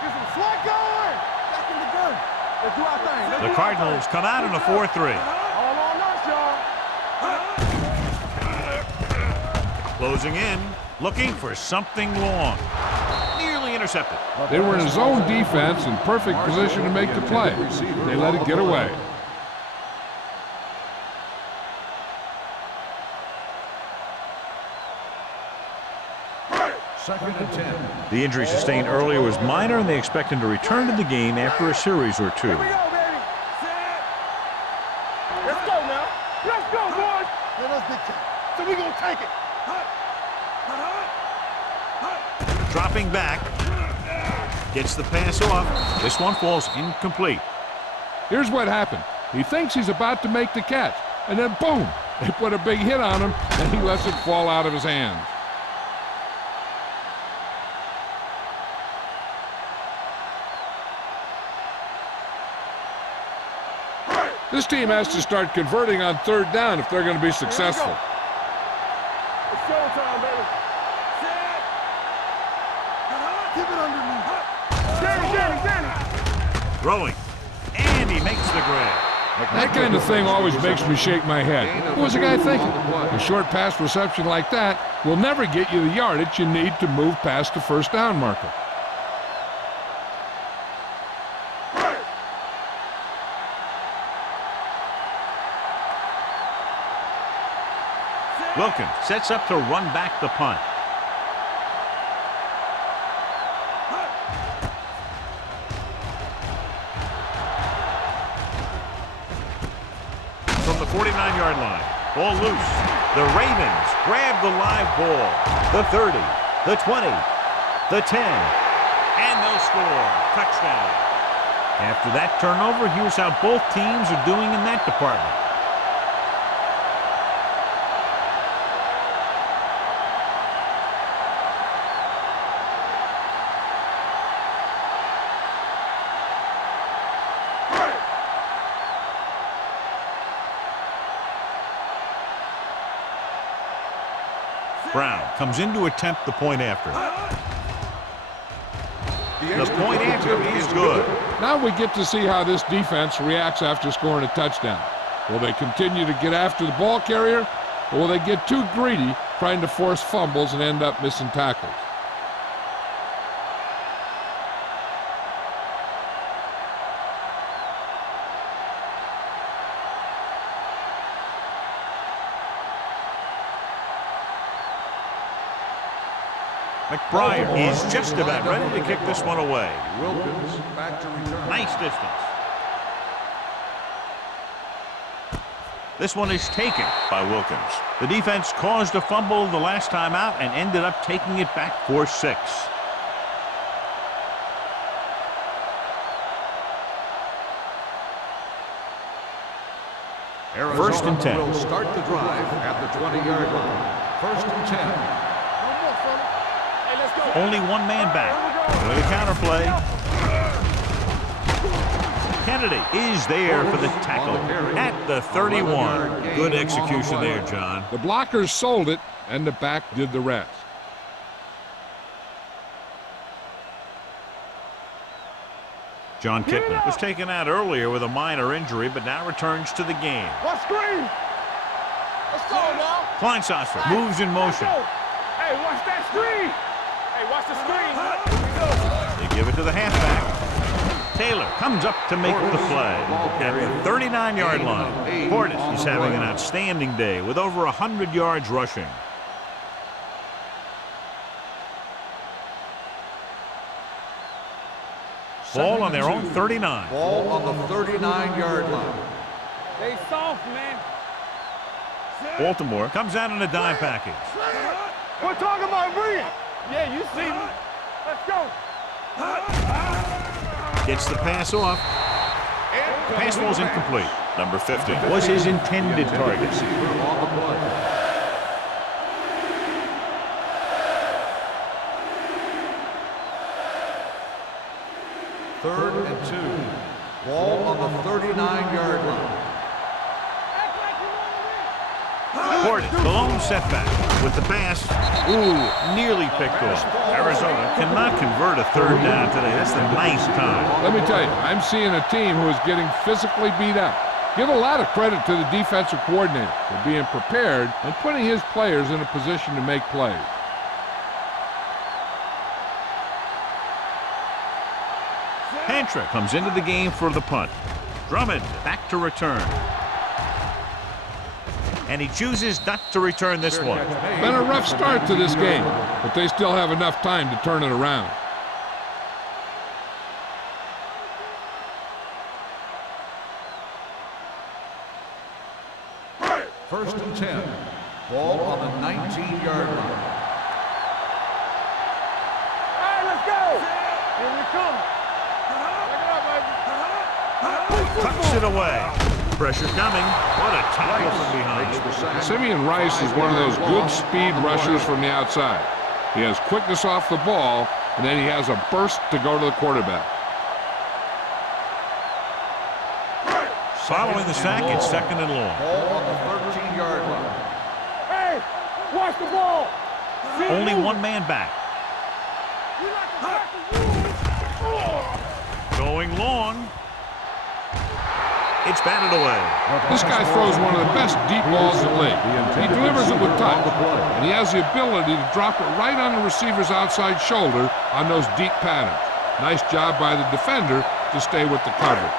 Get some slack going. Back in the gun. Let's do our thing. Let's The do our Cardinals thing. come out in a 4-3. All on us, y'all. Closing in, looking for something long. Nearly intercepted. They were in his own defense in perfect position to make the play. They let it get away. Second and 10. The injury sustained earlier was minor, and they expect him to return to the game after a series or 2. Here we go, baby. Let's go now. Let's go, boys. Let us dictate. So we gonna take it. Dropping back. Gets the pass off. This one falls incomplete. Here's what happened. He thinks he's about to make the catch, and then boom, they put a big hit on him, and he lets it fall out of his hands. This team has to start converting on 3rd down if they're going to be successful. It's showtime, baby. Throwing. And he makes the grab. That kind of thing always makes me shake my head. What was the guy thinking? A short pass reception like that will never get you the yardage you need to move past the first down marker. Wilkins sets up to run back the punt. From the 49-yard line, ball loose. The Ravens grab the live ball. The 30, the 20, the 10, and they'll score. Touchdown. After that turnover, here's how both teams are doing in that department. Brown comes in to attempt the point after. The point after is good. Now we get to see how this defense reacts after scoring a touchdown. Will they continue to get after the ball carrier, or will they get too greedy trying to force fumbles and end up missing tackles? McBride is just about ready to kick this one away. Wilkins back to return. Nice distance. This one is taken by Wilkins. The defense caused a fumble the last time out and ended up taking it back for 6. First and 10. Will start the drive at the 20-yard line. First and 10. Only one man back. With a counterplay. Kennedy is there for the tackle at the 31. Good execution there, John. The blockers sold it, and the back did the rest. John Kitna was taken out earlier with a minor injury, but now returns to the game. Watch screen. Let's go now. Kleinsasser moves in motion. Hey, watch that screen. Hey, watch the screen. They give it to the halfback. Taylor comes up to make the play at the 39-yard line. Portis is having an outstanding day with over 100 yards rushing. Ball on their own 39. Ball on the 39-yard line. They soft, man. Baltimore comes out in a dime package. We're talking about Bree. Yeah, you see me. Let's go. Gets the pass off. Pass ball's incomplete. Number 50 was his intended target. Third and 2. Ball on the 39-yard line. Portis, the lone setback with the pass. Ooh, nearly picked off. Arizona cannot convert a third down today. That's the ninth time. Let me tell you, I'm seeing a team who is getting physically beat up. Give a lot of credit to the defensive coordinator for being prepared and putting his players in a position to make plays. Pantra comes into the game for the punt. Drummond back to return. And he chooses not to return this one. Been a rough start to this game, but they still have enough time to turn it around. First and 10. Ball on the 19-yard line. Hey, let's go. Here we come. Tucks it away. Pressure coming. What a tackle from behind. Simeon Rice is one of those good speed rushers from the outside. He has quickness off the ball, and then he has a burst to go to the quarterback. Following the sack, it's second and long. Ball on the 13-yard line. Hey, watch the ball. Only one man back. Going long. It's batted away. This guy throws one of the best deep balls in the league. He delivers it with touch, and he has the ability to drop it right on the receiver's outside shoulder on those deep patterns. Nice job by the defender to stay with the coverage.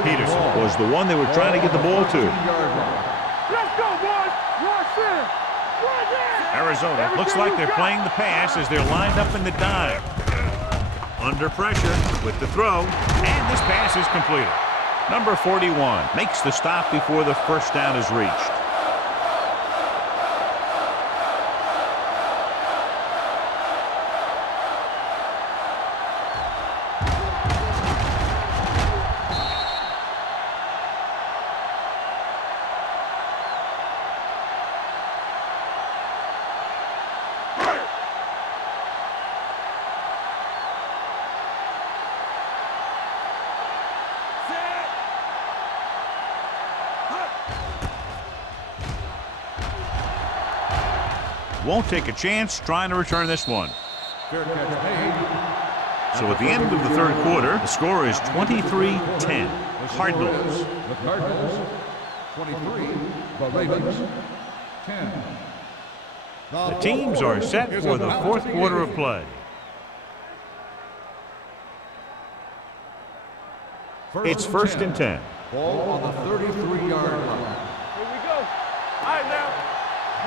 Peterson was the one they were trying to get the ball to. Let's go, boys. Rush in. Right there. Arizona looks like they're playing the pass as they're lined up in the dime. Under pressure with the throw, and this pass is completed. Number 41 makes the stop before the first down is reached. Won't take a chance trying to return this one. So at the end of the third quarter, the score is 23-10. Cardinals. The Cardinals, 23. The Ravens, 10. The teams are set for the fourth quarter of play. It's first and 10. Ball on the 33-yard line. Here we go. All right, now.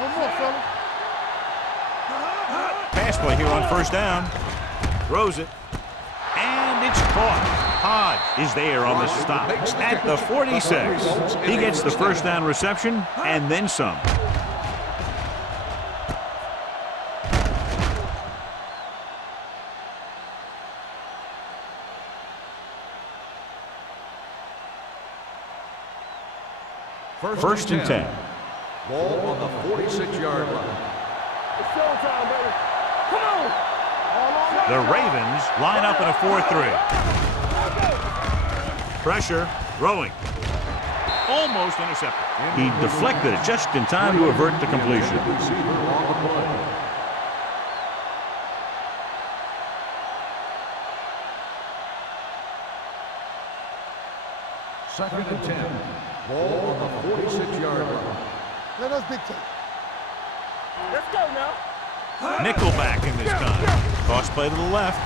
One more, fellas. Pass play here on first down. Throws it. And it's caught. Hodge is there on the stop at the 46. He gets the first down reception and then some. First and 10. Ball on the 46-yard line. It's showtime, baby. Come on. The Ravens line up in a 4-3. Pressure, throwing. Almost intercepted. He deflected it just in time to avert the completion. Second and 10. Ball on the 46-yard line. Let us dictate. Let's go now. Nickelback in this time. Cross play to the left.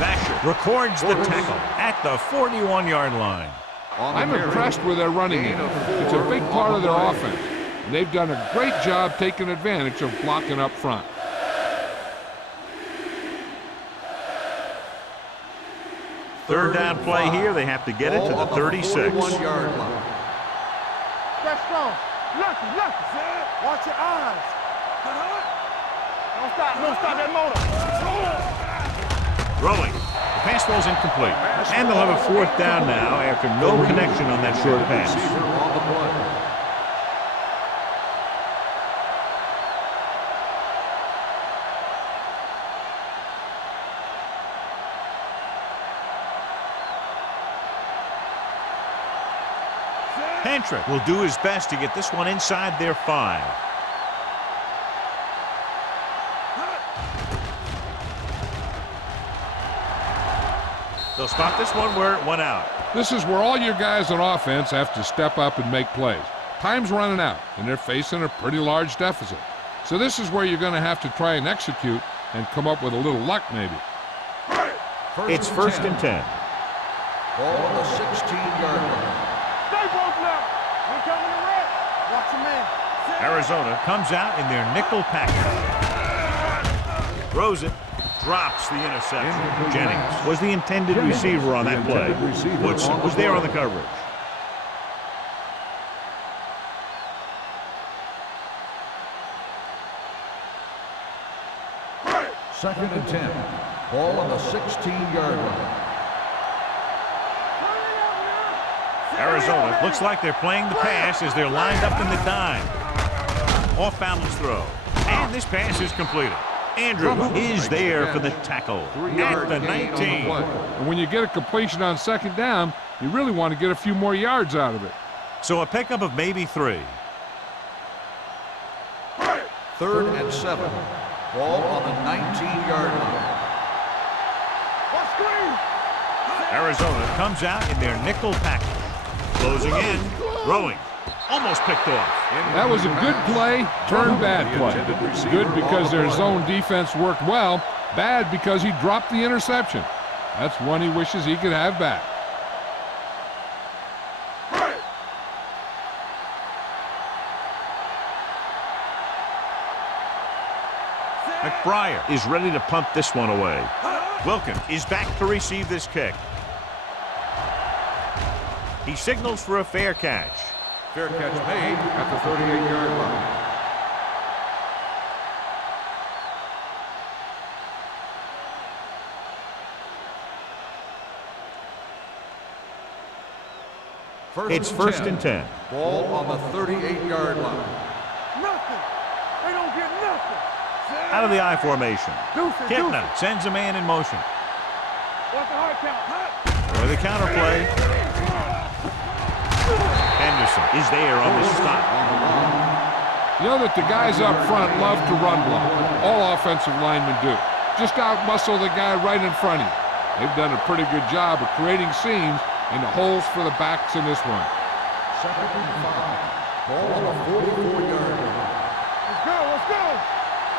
Vasher records the tackle at the 41-yard line. I'm impressed with their running game. It's a big part of their offense, and they've done a great job taking advantage of blocking up front. Third down play here. They have to get it to the 36. 41-yard line. That's strong. Lucky. Watch your eyes. Don't stop that motor. Throwing. The pass ball's incomplete. And they'll have a fourth down now after no connection on that short pass. Receiver on the play. Pantrick will do his best to get this one inside their 5. They'll stop this one where it went out. This is where all your guys on offense have to step up and make plays. Time's running out, and they're facing a pretty large deficit. So this is where you're going to have to try and execute and come up with a little luck maybe. It's first and 10. Ball on the 16-yard line. Stay both now. We coming to red. Watch your man. Arizona comes out in their nickel package. Throws it. Drops the interception. Jennings was the intended receiver on that play. Woodson was there on the coverage. Second and 10. Ball on the 16-yard line. Arizona looks like they're playing the pass as they're lined up in the dime. Off-balance throw. And this pass is completed. Andrews is there for the tackle at the 19. And when you get a completion on second down, you really want to get a few more yards out of it. So a pickup of maybe 3. Third and 7. Ball on the 19-yard line. Arizona comes out in their nickel package. Closing in, throwing. Almost picked off. That was a good play, turned bad play. Good because their zone defense worked well. Bad because he dropped the interception. That's one he wishes he could have back. McBriar is ready to punt this one away. Wilkins is back to receive this kick. He signals for a fair catch. Fair catch made at the 38-yard line. It's first and 10. Ball on the 38-yard line. Nothing. They don't get nothing. Out of the I formation. Kitna Deuce. sends a man in motion. What's the hard count? For the counter play. Henderson is there on the stop. You know that the guys up front love to run block. All offensive linemen do. Just out-muscle the guy right in front of you. They've done a pretty good job of creating seams and the holes for the backs in this one. Second and 5. Ball on the 44-yard line. Let's go, let's go.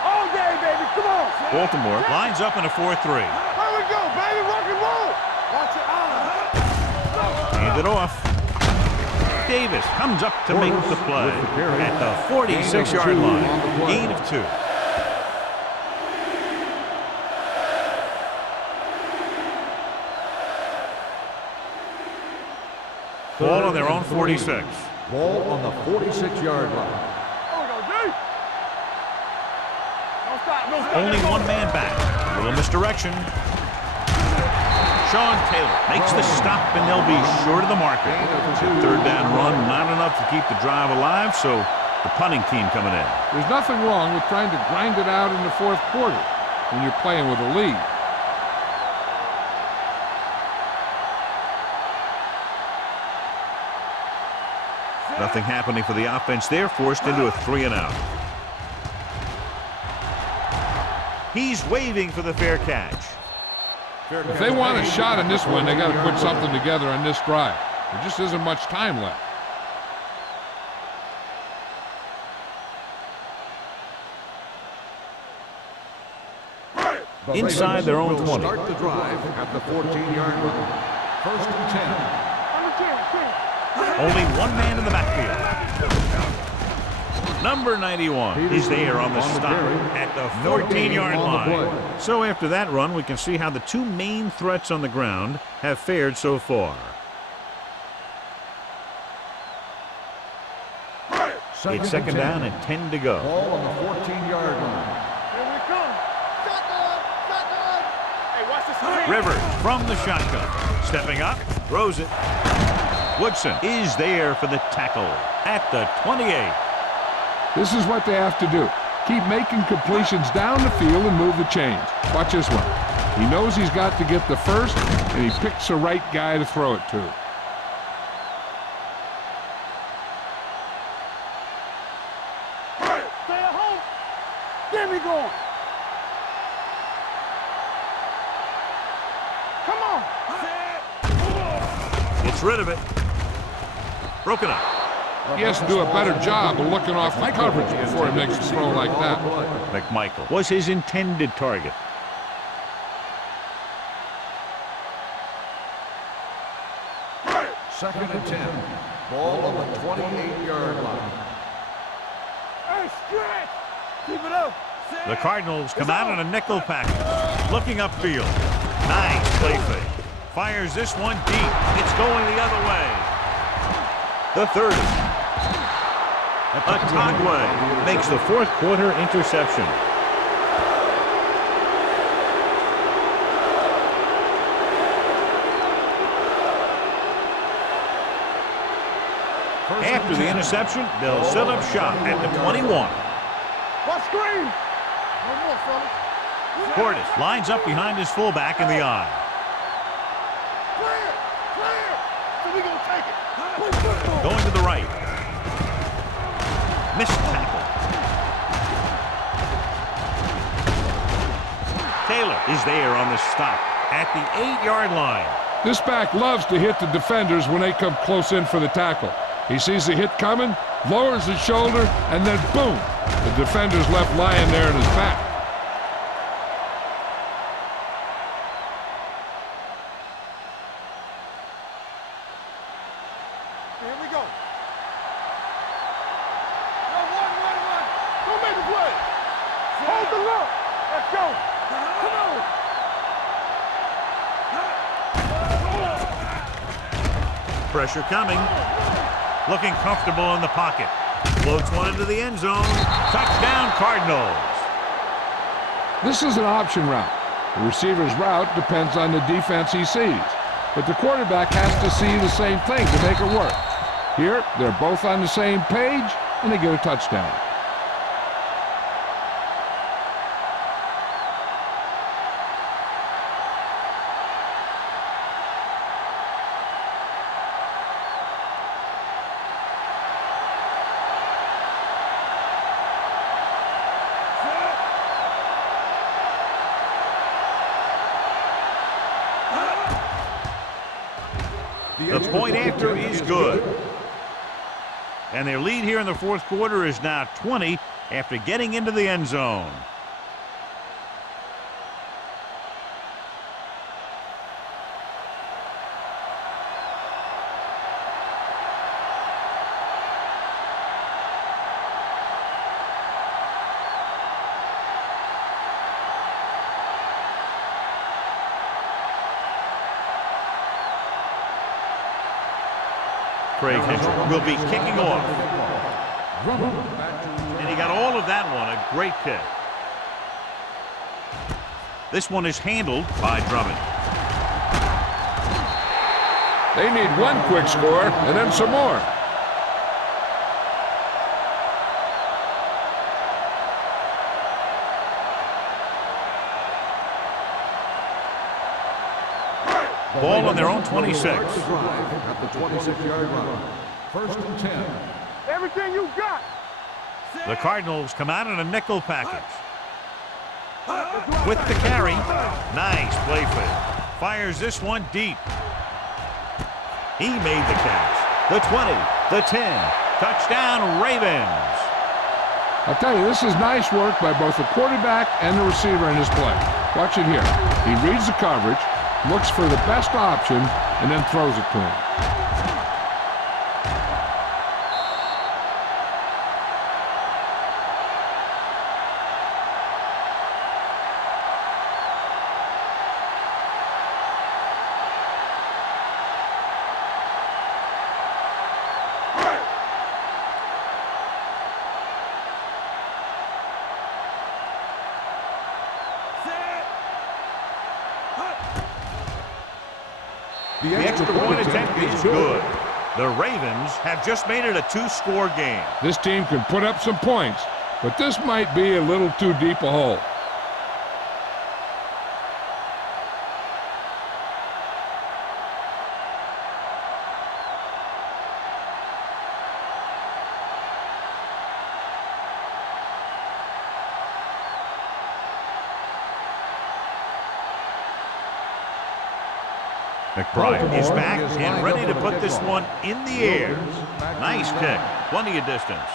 All day, baby, come on. Baltimore lines up in a 4-3. Here we go, baby, rock and roll. Watch your eyes. Hand it off. Davis comes up to make the play at the 46-yard line. Gain of 2. Ball on their own 46. Ball on the 46-yard line. Oh, we go, D. Don't stop, don't stop. Only one man back. A little misdirection. Sean Taylor makes the stop, and they'll be short of the marker. Third down run, not enough to keep the drive alive, so the punting team coming in. There's nothing wrong with trying to grind it out in the fourth quarter when you're playing with a lead. Nothing happening for the offense there, forced into a 3-and-out. He's waving for the fair catch. If they want a shot in this one, they got to put something together on this drive. There just isn't much time left. Inside their own 20. Start the drive at the 14-yard line. First and 10. Only one man in the backfield. Number 91 is there on the stop at the 14-yard line. So after that run, we can see how the two main threats on the ground have fared so far. It's second down and 10 to go. Ball on the 14-yard line. Here we come. Shotgun, shotgun. Hey, watch this. Rivers from the shotgun. Stepping up, throws it. Woodson is there for the tackle at the 28. This is what they have to do. Keep making completions down the field and move the chains. Watch this one. He knows he's got to get the first, and he picks the right guy to throw it to. Stay at home. Get me going. Come on. Gets rid of it. Broken up. He has to do a better job of looking off the coverage before he makes a throw like that. McMichael was his intended target. Second and 10. Ball on the 28-yard line. Hey, stretch. Keep it up. The Cardinals come out in a nickel package. Looking upfield. Nice play fake. Fires this one deep. It's going the other way. The 30. Atagwe makes the fourth quarter interception. After the interception, they'll set up shop at the 21. What screen? No more, fellas. Portis lines up behind his fullback in the eye. Clear, clear. So we gonna take it. Play football. Going to the right. Missed tackle. Taylor is there on the stop at the 8-yard line. This back loves to hit the defenders when they come close in for the tackle. He sees the hit coming, lowers his shoulder, and then boom, the defender's left lying there in his back. Here we go. No, run. Don't make the play. Hold the look. Let's go. Come on. Pressure coming. Looking comfortable in the pocket. Floats one into the end zone. Touchdown, Cardinals. This is an option route. The receiver's route depends on the defense he sees. But the quarterback has to see the same thing to make it work. Here, they're both on the same page, and they get a touchdown. The point after is good. And their lead here in the fourth quarter is now 20 after getting into the end zone. Craig Hitchell will be kicking off. And he got all of that one, a great kick. This one is handled by Drummond. They need one quick score and then some more. Ball on their own 26. At the 26-yard line. First and 10. Everything you got. The Cardinals come out in a nickel package. With the carry. Nice play fake. Fires this one deep. He made the catch. The 20, the 10. Touchdown, Ravens. I'll tell you, this is nice work by both the quarterback and the receiver in his play. Watch it here. He reads the coverage, looks for the best option, and then throws it to him. The extra point attempt is good. The Ravens have just made it a two-score game. This team can put up some points, but this might be a little too deep a hole. McBride is back and ready to put this one in the air. Nice kick. Plenty of distance.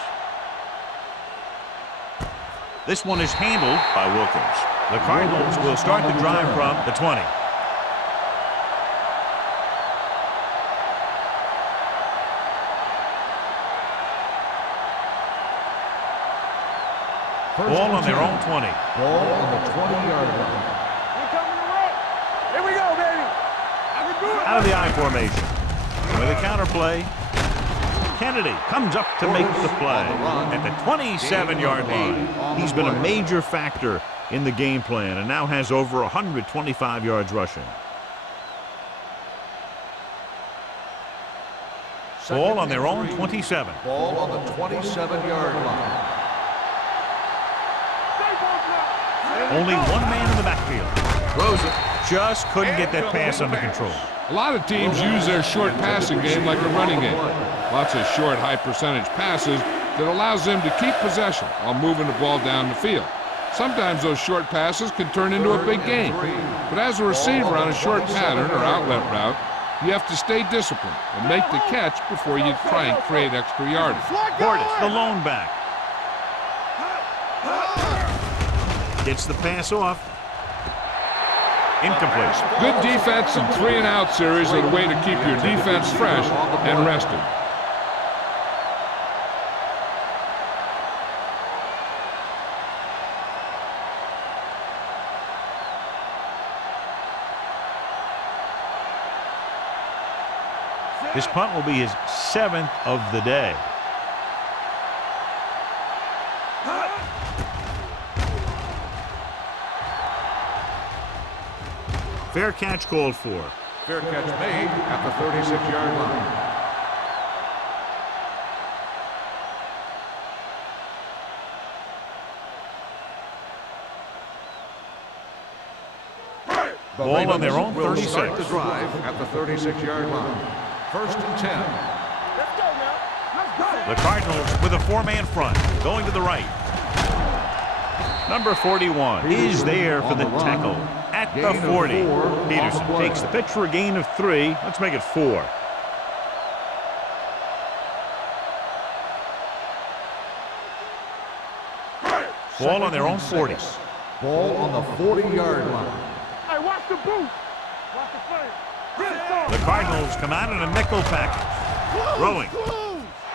This one is handled by Wilkins. The Cardinals will start the drive from the 20. Ball on their own 20. Ball on the 20-yard line. We're coming to roll. Here we go, baby. Out of the I formation. With a counter play. Kennedy comes up to make the play at the 27-yard line. He's been a major factor in the game plan and now has over 125 yards rushing. Ball on their own 27. Ball on the 27-yard line. Only one man in the backfield. Throws it. Just couldn't get that pass under control. A lot of teams use their short passing game like a running game. Lots of short, high-percentage passes that allows them to keep possession while moving the ball down the field. Sometimes those short passes can turn into a big game. But as a receiver on a short pattern or outlet route, you have to stay disciplined and make the catch before you try and create extra yardage. Portis, the lone back. Gets the pass off. Incomplete. Good defense and 3-and-out series are the way to keep your defense fresh and rested. This punt will be his 7th of the day. Fair catch called for. Fair catch made at the 36-yard line. Ball on their own 36. Start the drive at the 36-yard line. 1st and 10. Let's go now. Let's go. The Cardinals with a 4-man front, going to the right. Number 41 is there for the tackle at the 40. Peterson takes the pitch for a gain of 3. Let's make it 4. Ball on their own 40. Ball on the 40-yard line. Hey, watch the boot. Watch the play. The Cardinals come out in a nickel package. Throwing.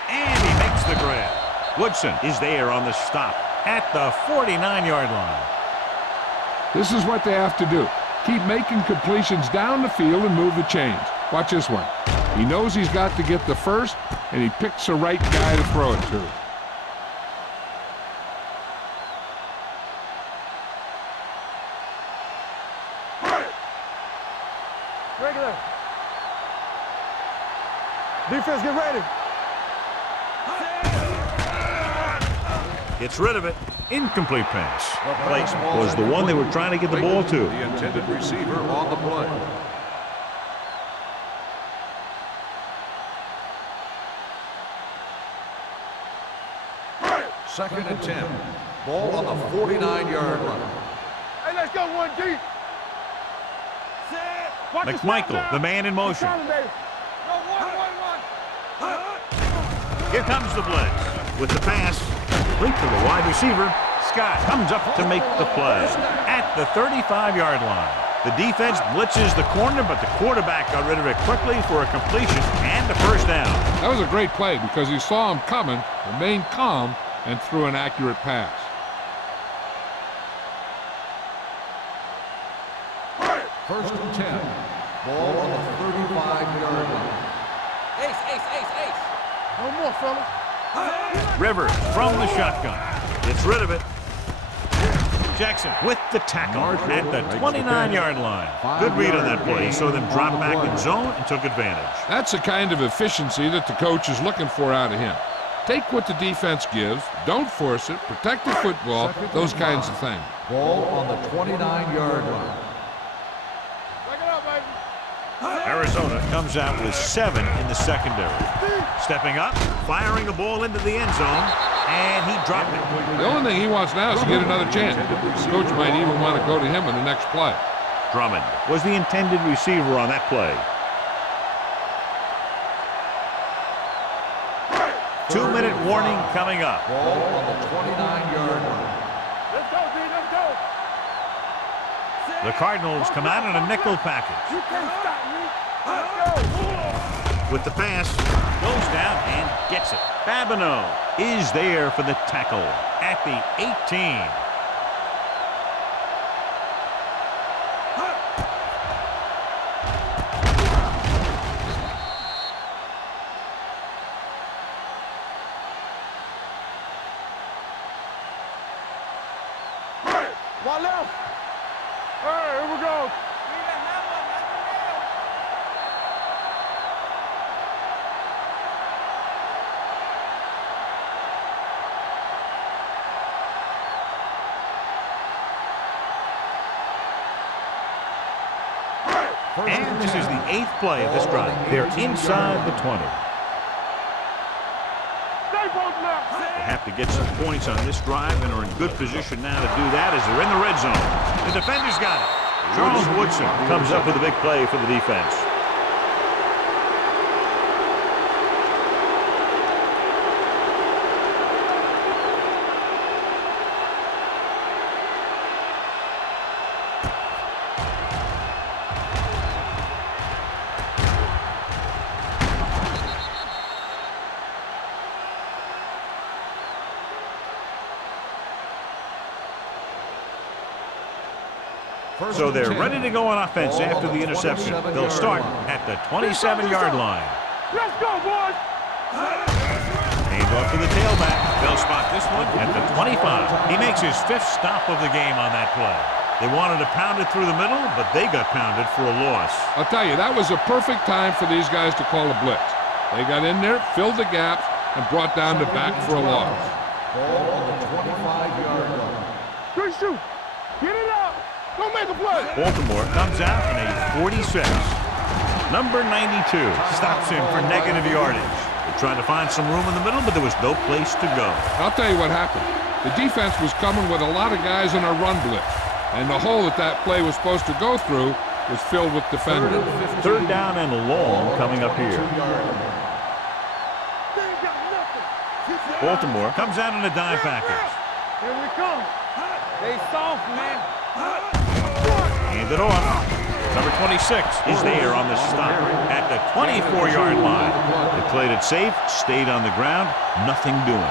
And he makes the grab. Woodson is there on the stop at the 49-yard line. This is what they have to do. Keep making completions down the field and move the chains. Watch this one. He knows he's got to get the first, and he picks the right guy to throw it to. Regular. Defense, get ready. Gets rid of it. Incomplete pass. Place was the one they were trying to get the ball to. The intended receiver on the play. Second and 10. Ball on the 49-yard line. Hey, let's go one deep. Watch McMichael, the man in motion. Here comes the blitz. With the pass, complete to the wide receiver. Scott comes up to make the play at the 35-yard line. The defense blitzes the corner, but the quarterback got rid of it quickly for a completion and a first down. That was a great play because he saw him coming, remained calm, and threw an accurate pass. First and 10. Ball on the 35-yard line. Ace. No more, fellas. Rivers from the shotgun. Gets rid of it. Jackson with the tackle at the 29-yard line. Good read on that play. He saw them drop back in zone and took advantage. That's the kind of efficiency that the coach is looking for out of him. Take what the defense gives, don't force it, protect the football, those kinds of things. Ball on the 29-yard line. Back it up, baby. Arizona comes out with 7 in the secondary. Stepping up, firing the ball into the end zone, and he dropped it. The only thing he wants now is to get another chance. The coach might even want to go to him in the next play. Drummond was the intended receiver on that play. 2-minute warning coming up. Ball on the 29-yard line. Let's go, D. Let's go. The Cardinals come out in a nickel package. You can't stop me. Let's go. With the pass, goes down and gets it. Babineau is there for the tackle at the 18. One left. All right, here we go. And this is the 8th play of this drive. They're inside the 20. Stay both left. The have to get some points on this drive and are in good position now to do that as they're in the red zone. The defender's got it. Charles Woodson comes up with a big play for the defense. So they're ready to go on offense after the interception. They'll start at the 27-yard line. Let's go, boys! Hand off to the tailback. They'll spot this one at the 25. He makes his 5th stop of the game on that play. They wanted to pound it through the middle, but they got pounded for a loss. I'll tell you, that was a perfect time for these guys to call a blitz. They got in there, filled the gaps, and brought down the back for a loss. Ball on the 25-yard line. Good shoot. Get it out. Don't make a play. Baltimore comes out in a 46. Number 92 stops him for negative yardage. They tried to find some room in the middle, but there was no place to go. I'll tell you what happened. The defense was coming with a lot of guys in a run blitz, and the hole that play was supposed to go through was filled with defenders. 3rd down and long coming up here. Baltimore comes out in a dime package. Here we come. They soft, man. Hand it off. Number 26 is there on the stop at the 24-yard line. They played it safe, stayed on the ground, nothing doing.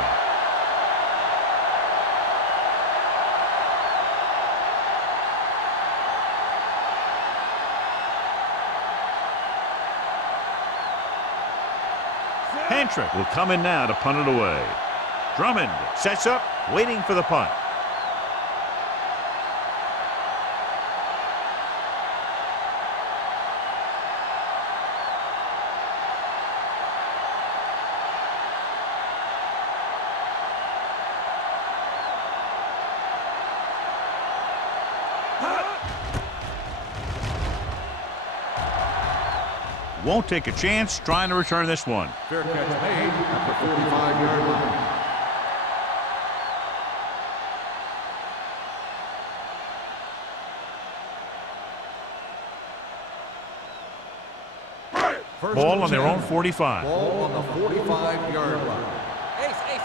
Pantrick will come in now to punt it away. Drummond sets up, waiting for the punt. Won't take a chance trying to return this one. Fair catch made at the 45-yard line. Ball on their own 45. Ball on the 45-yard line. Ace. Hey,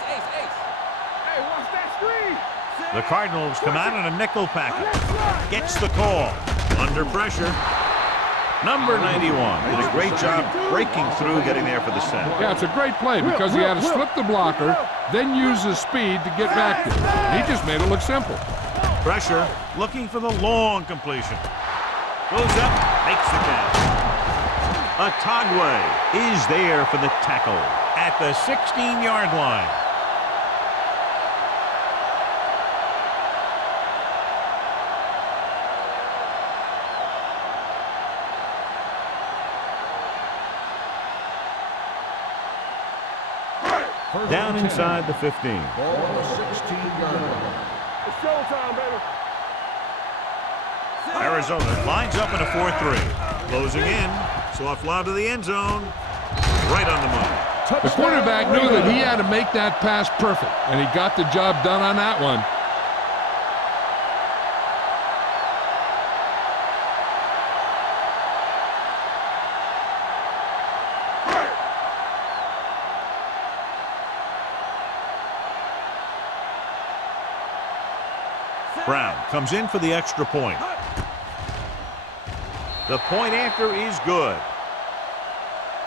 watch that screen. The Cardinals come out in a nickel package. Gets the call. Under pressure. Number 91 did a great job breaking through, getting there for the sack. Yeah, it's a great play because he had to slip the blocker, then use his speed to get back there. He just made it look simple. Pressure, looking for the long completion. Goes up, makes the catch. Atagwe is there for the tackle at the 16-yard line. Down inside the 15. Ball on the 16-yard line. It's showtime, baby. Arizona lines up in a 4-3. Closing in. Soft lob to the end zone. Right on the money. The quarterback knew that he had to make that pass perfect, and he got the job done on that one. Brown comes in for the extra point. The point after is good.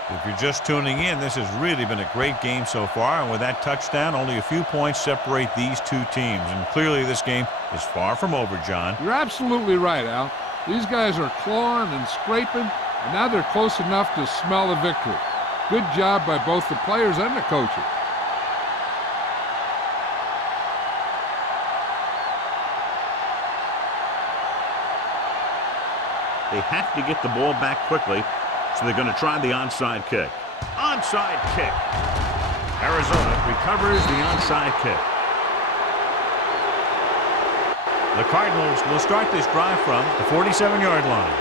If you're just tuning in, this has really been a great game so far, and with that touchdown, only a few points separate these two teams, and clearly this game is far from over, John. You're absolutely right, Al. These guys are clawing and scraping, and now they're close enough to smell a victory. Good job by both the players and the coaches. They have to get the ball back quickly, so they're going to try the onside kick. Onside kick. Arizona recovers the onside kick. The Cardinals will start this drive from the 47-yard line.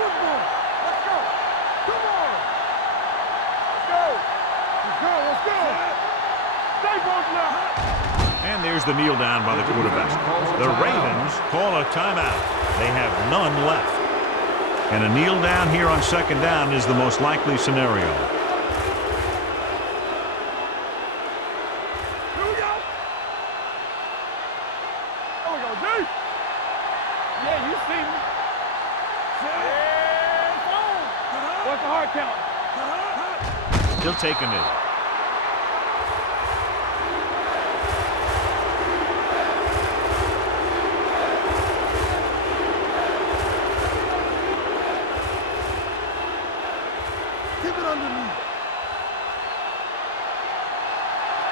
football. Let's go. Come on. Let's go. Let's go. Let's go. Stay both now. And there's the kneel down by the quarterback. The Ravens call a timeout. They have none left. And a kneel down here on second down is the most likely scenario. Here we go. There we go, D. Yeah, you see me. And on. What's the hard count? He'll take a knee. Keep it underneath.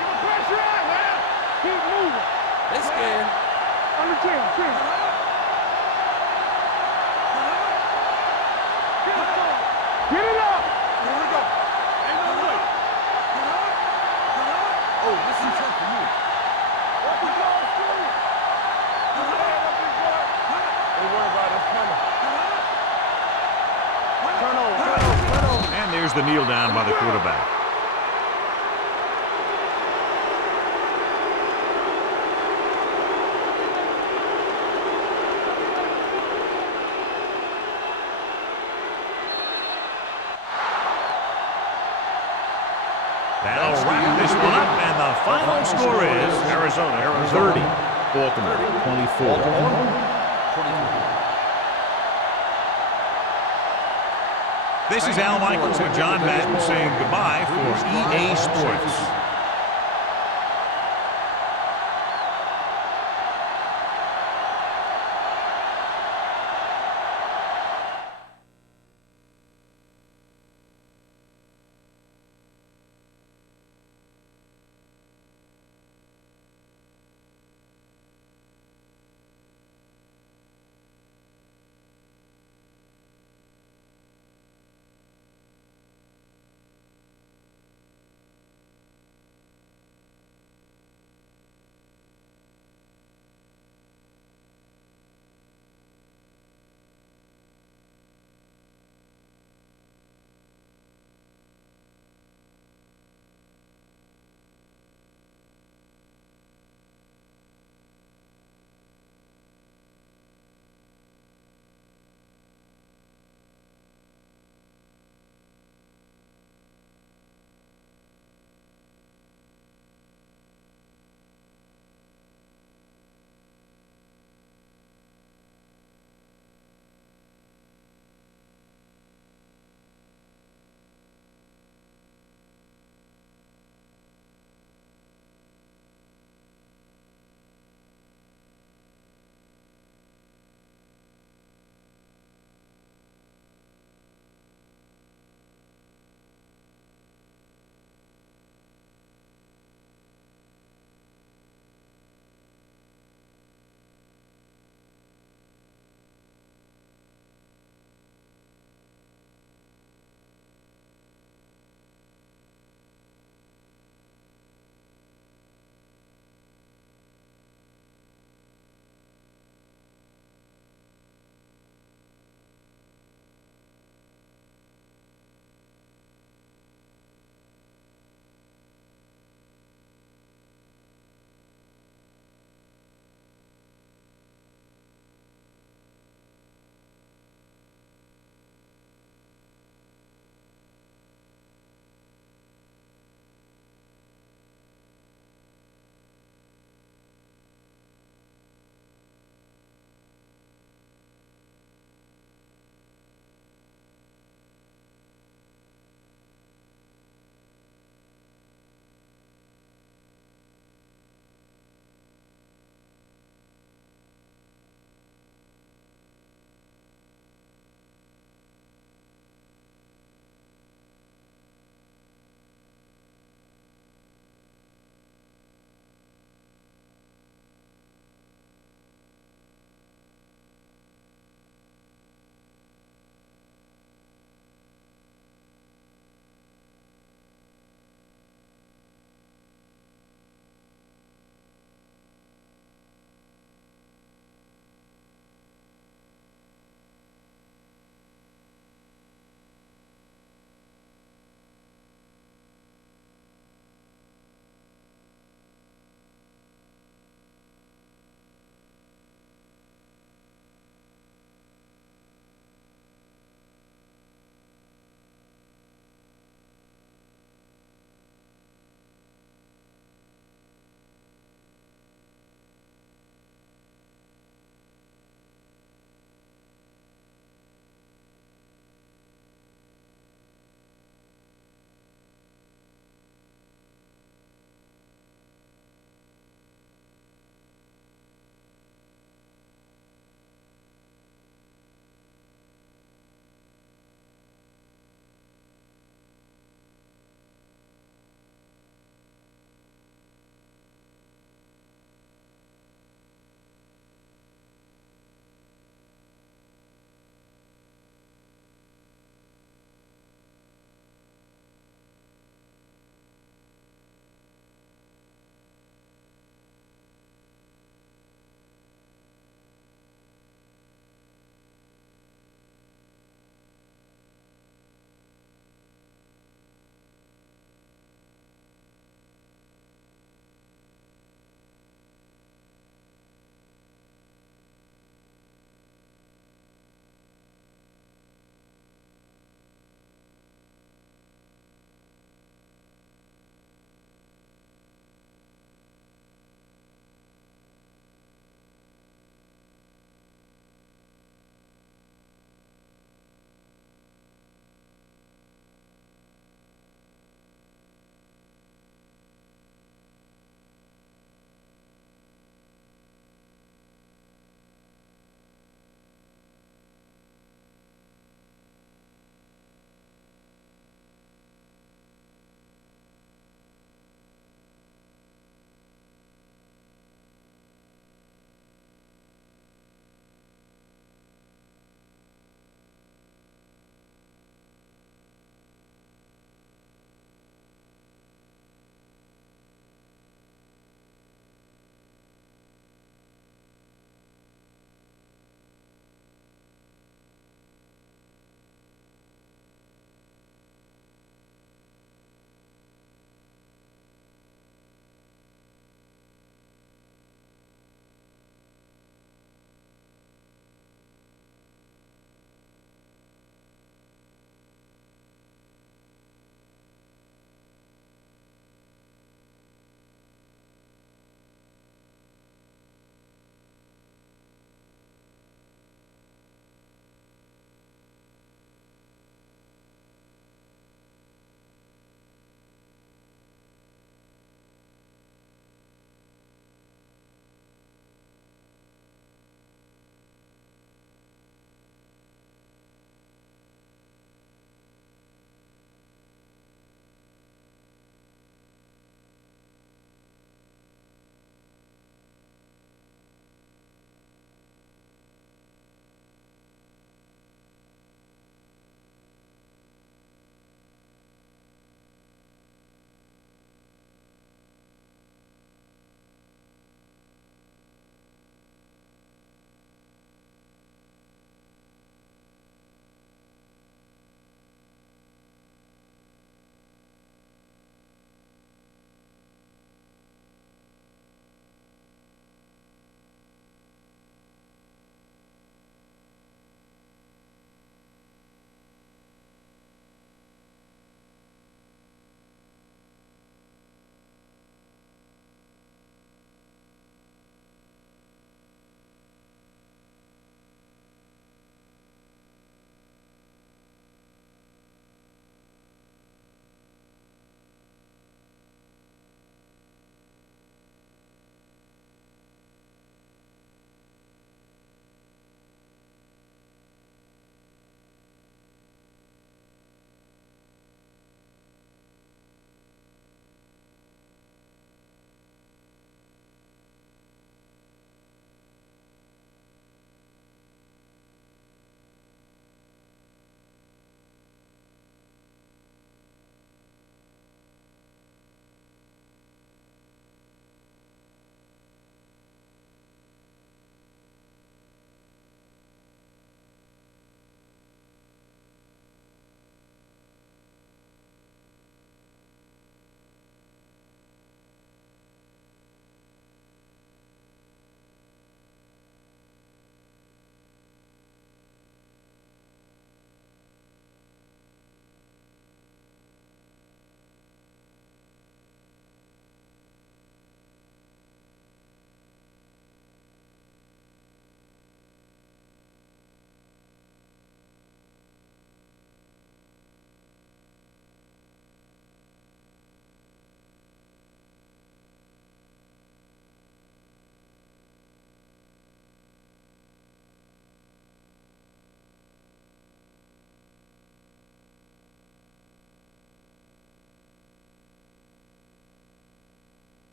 Keep the pressure on, man. Keep moving. They scared. Under 10. Get it up. Here we go. Ain't no way. Oh, this is tough for you. What the ball through? Don't worry about it. It's coming. Turn over. And there's the kneel down by the quarterback. That'll wrap this one up, and the final score is Arizona 30, Baltimore 24. This is Al Michaels and John Madden saying goodbye for EA Sports.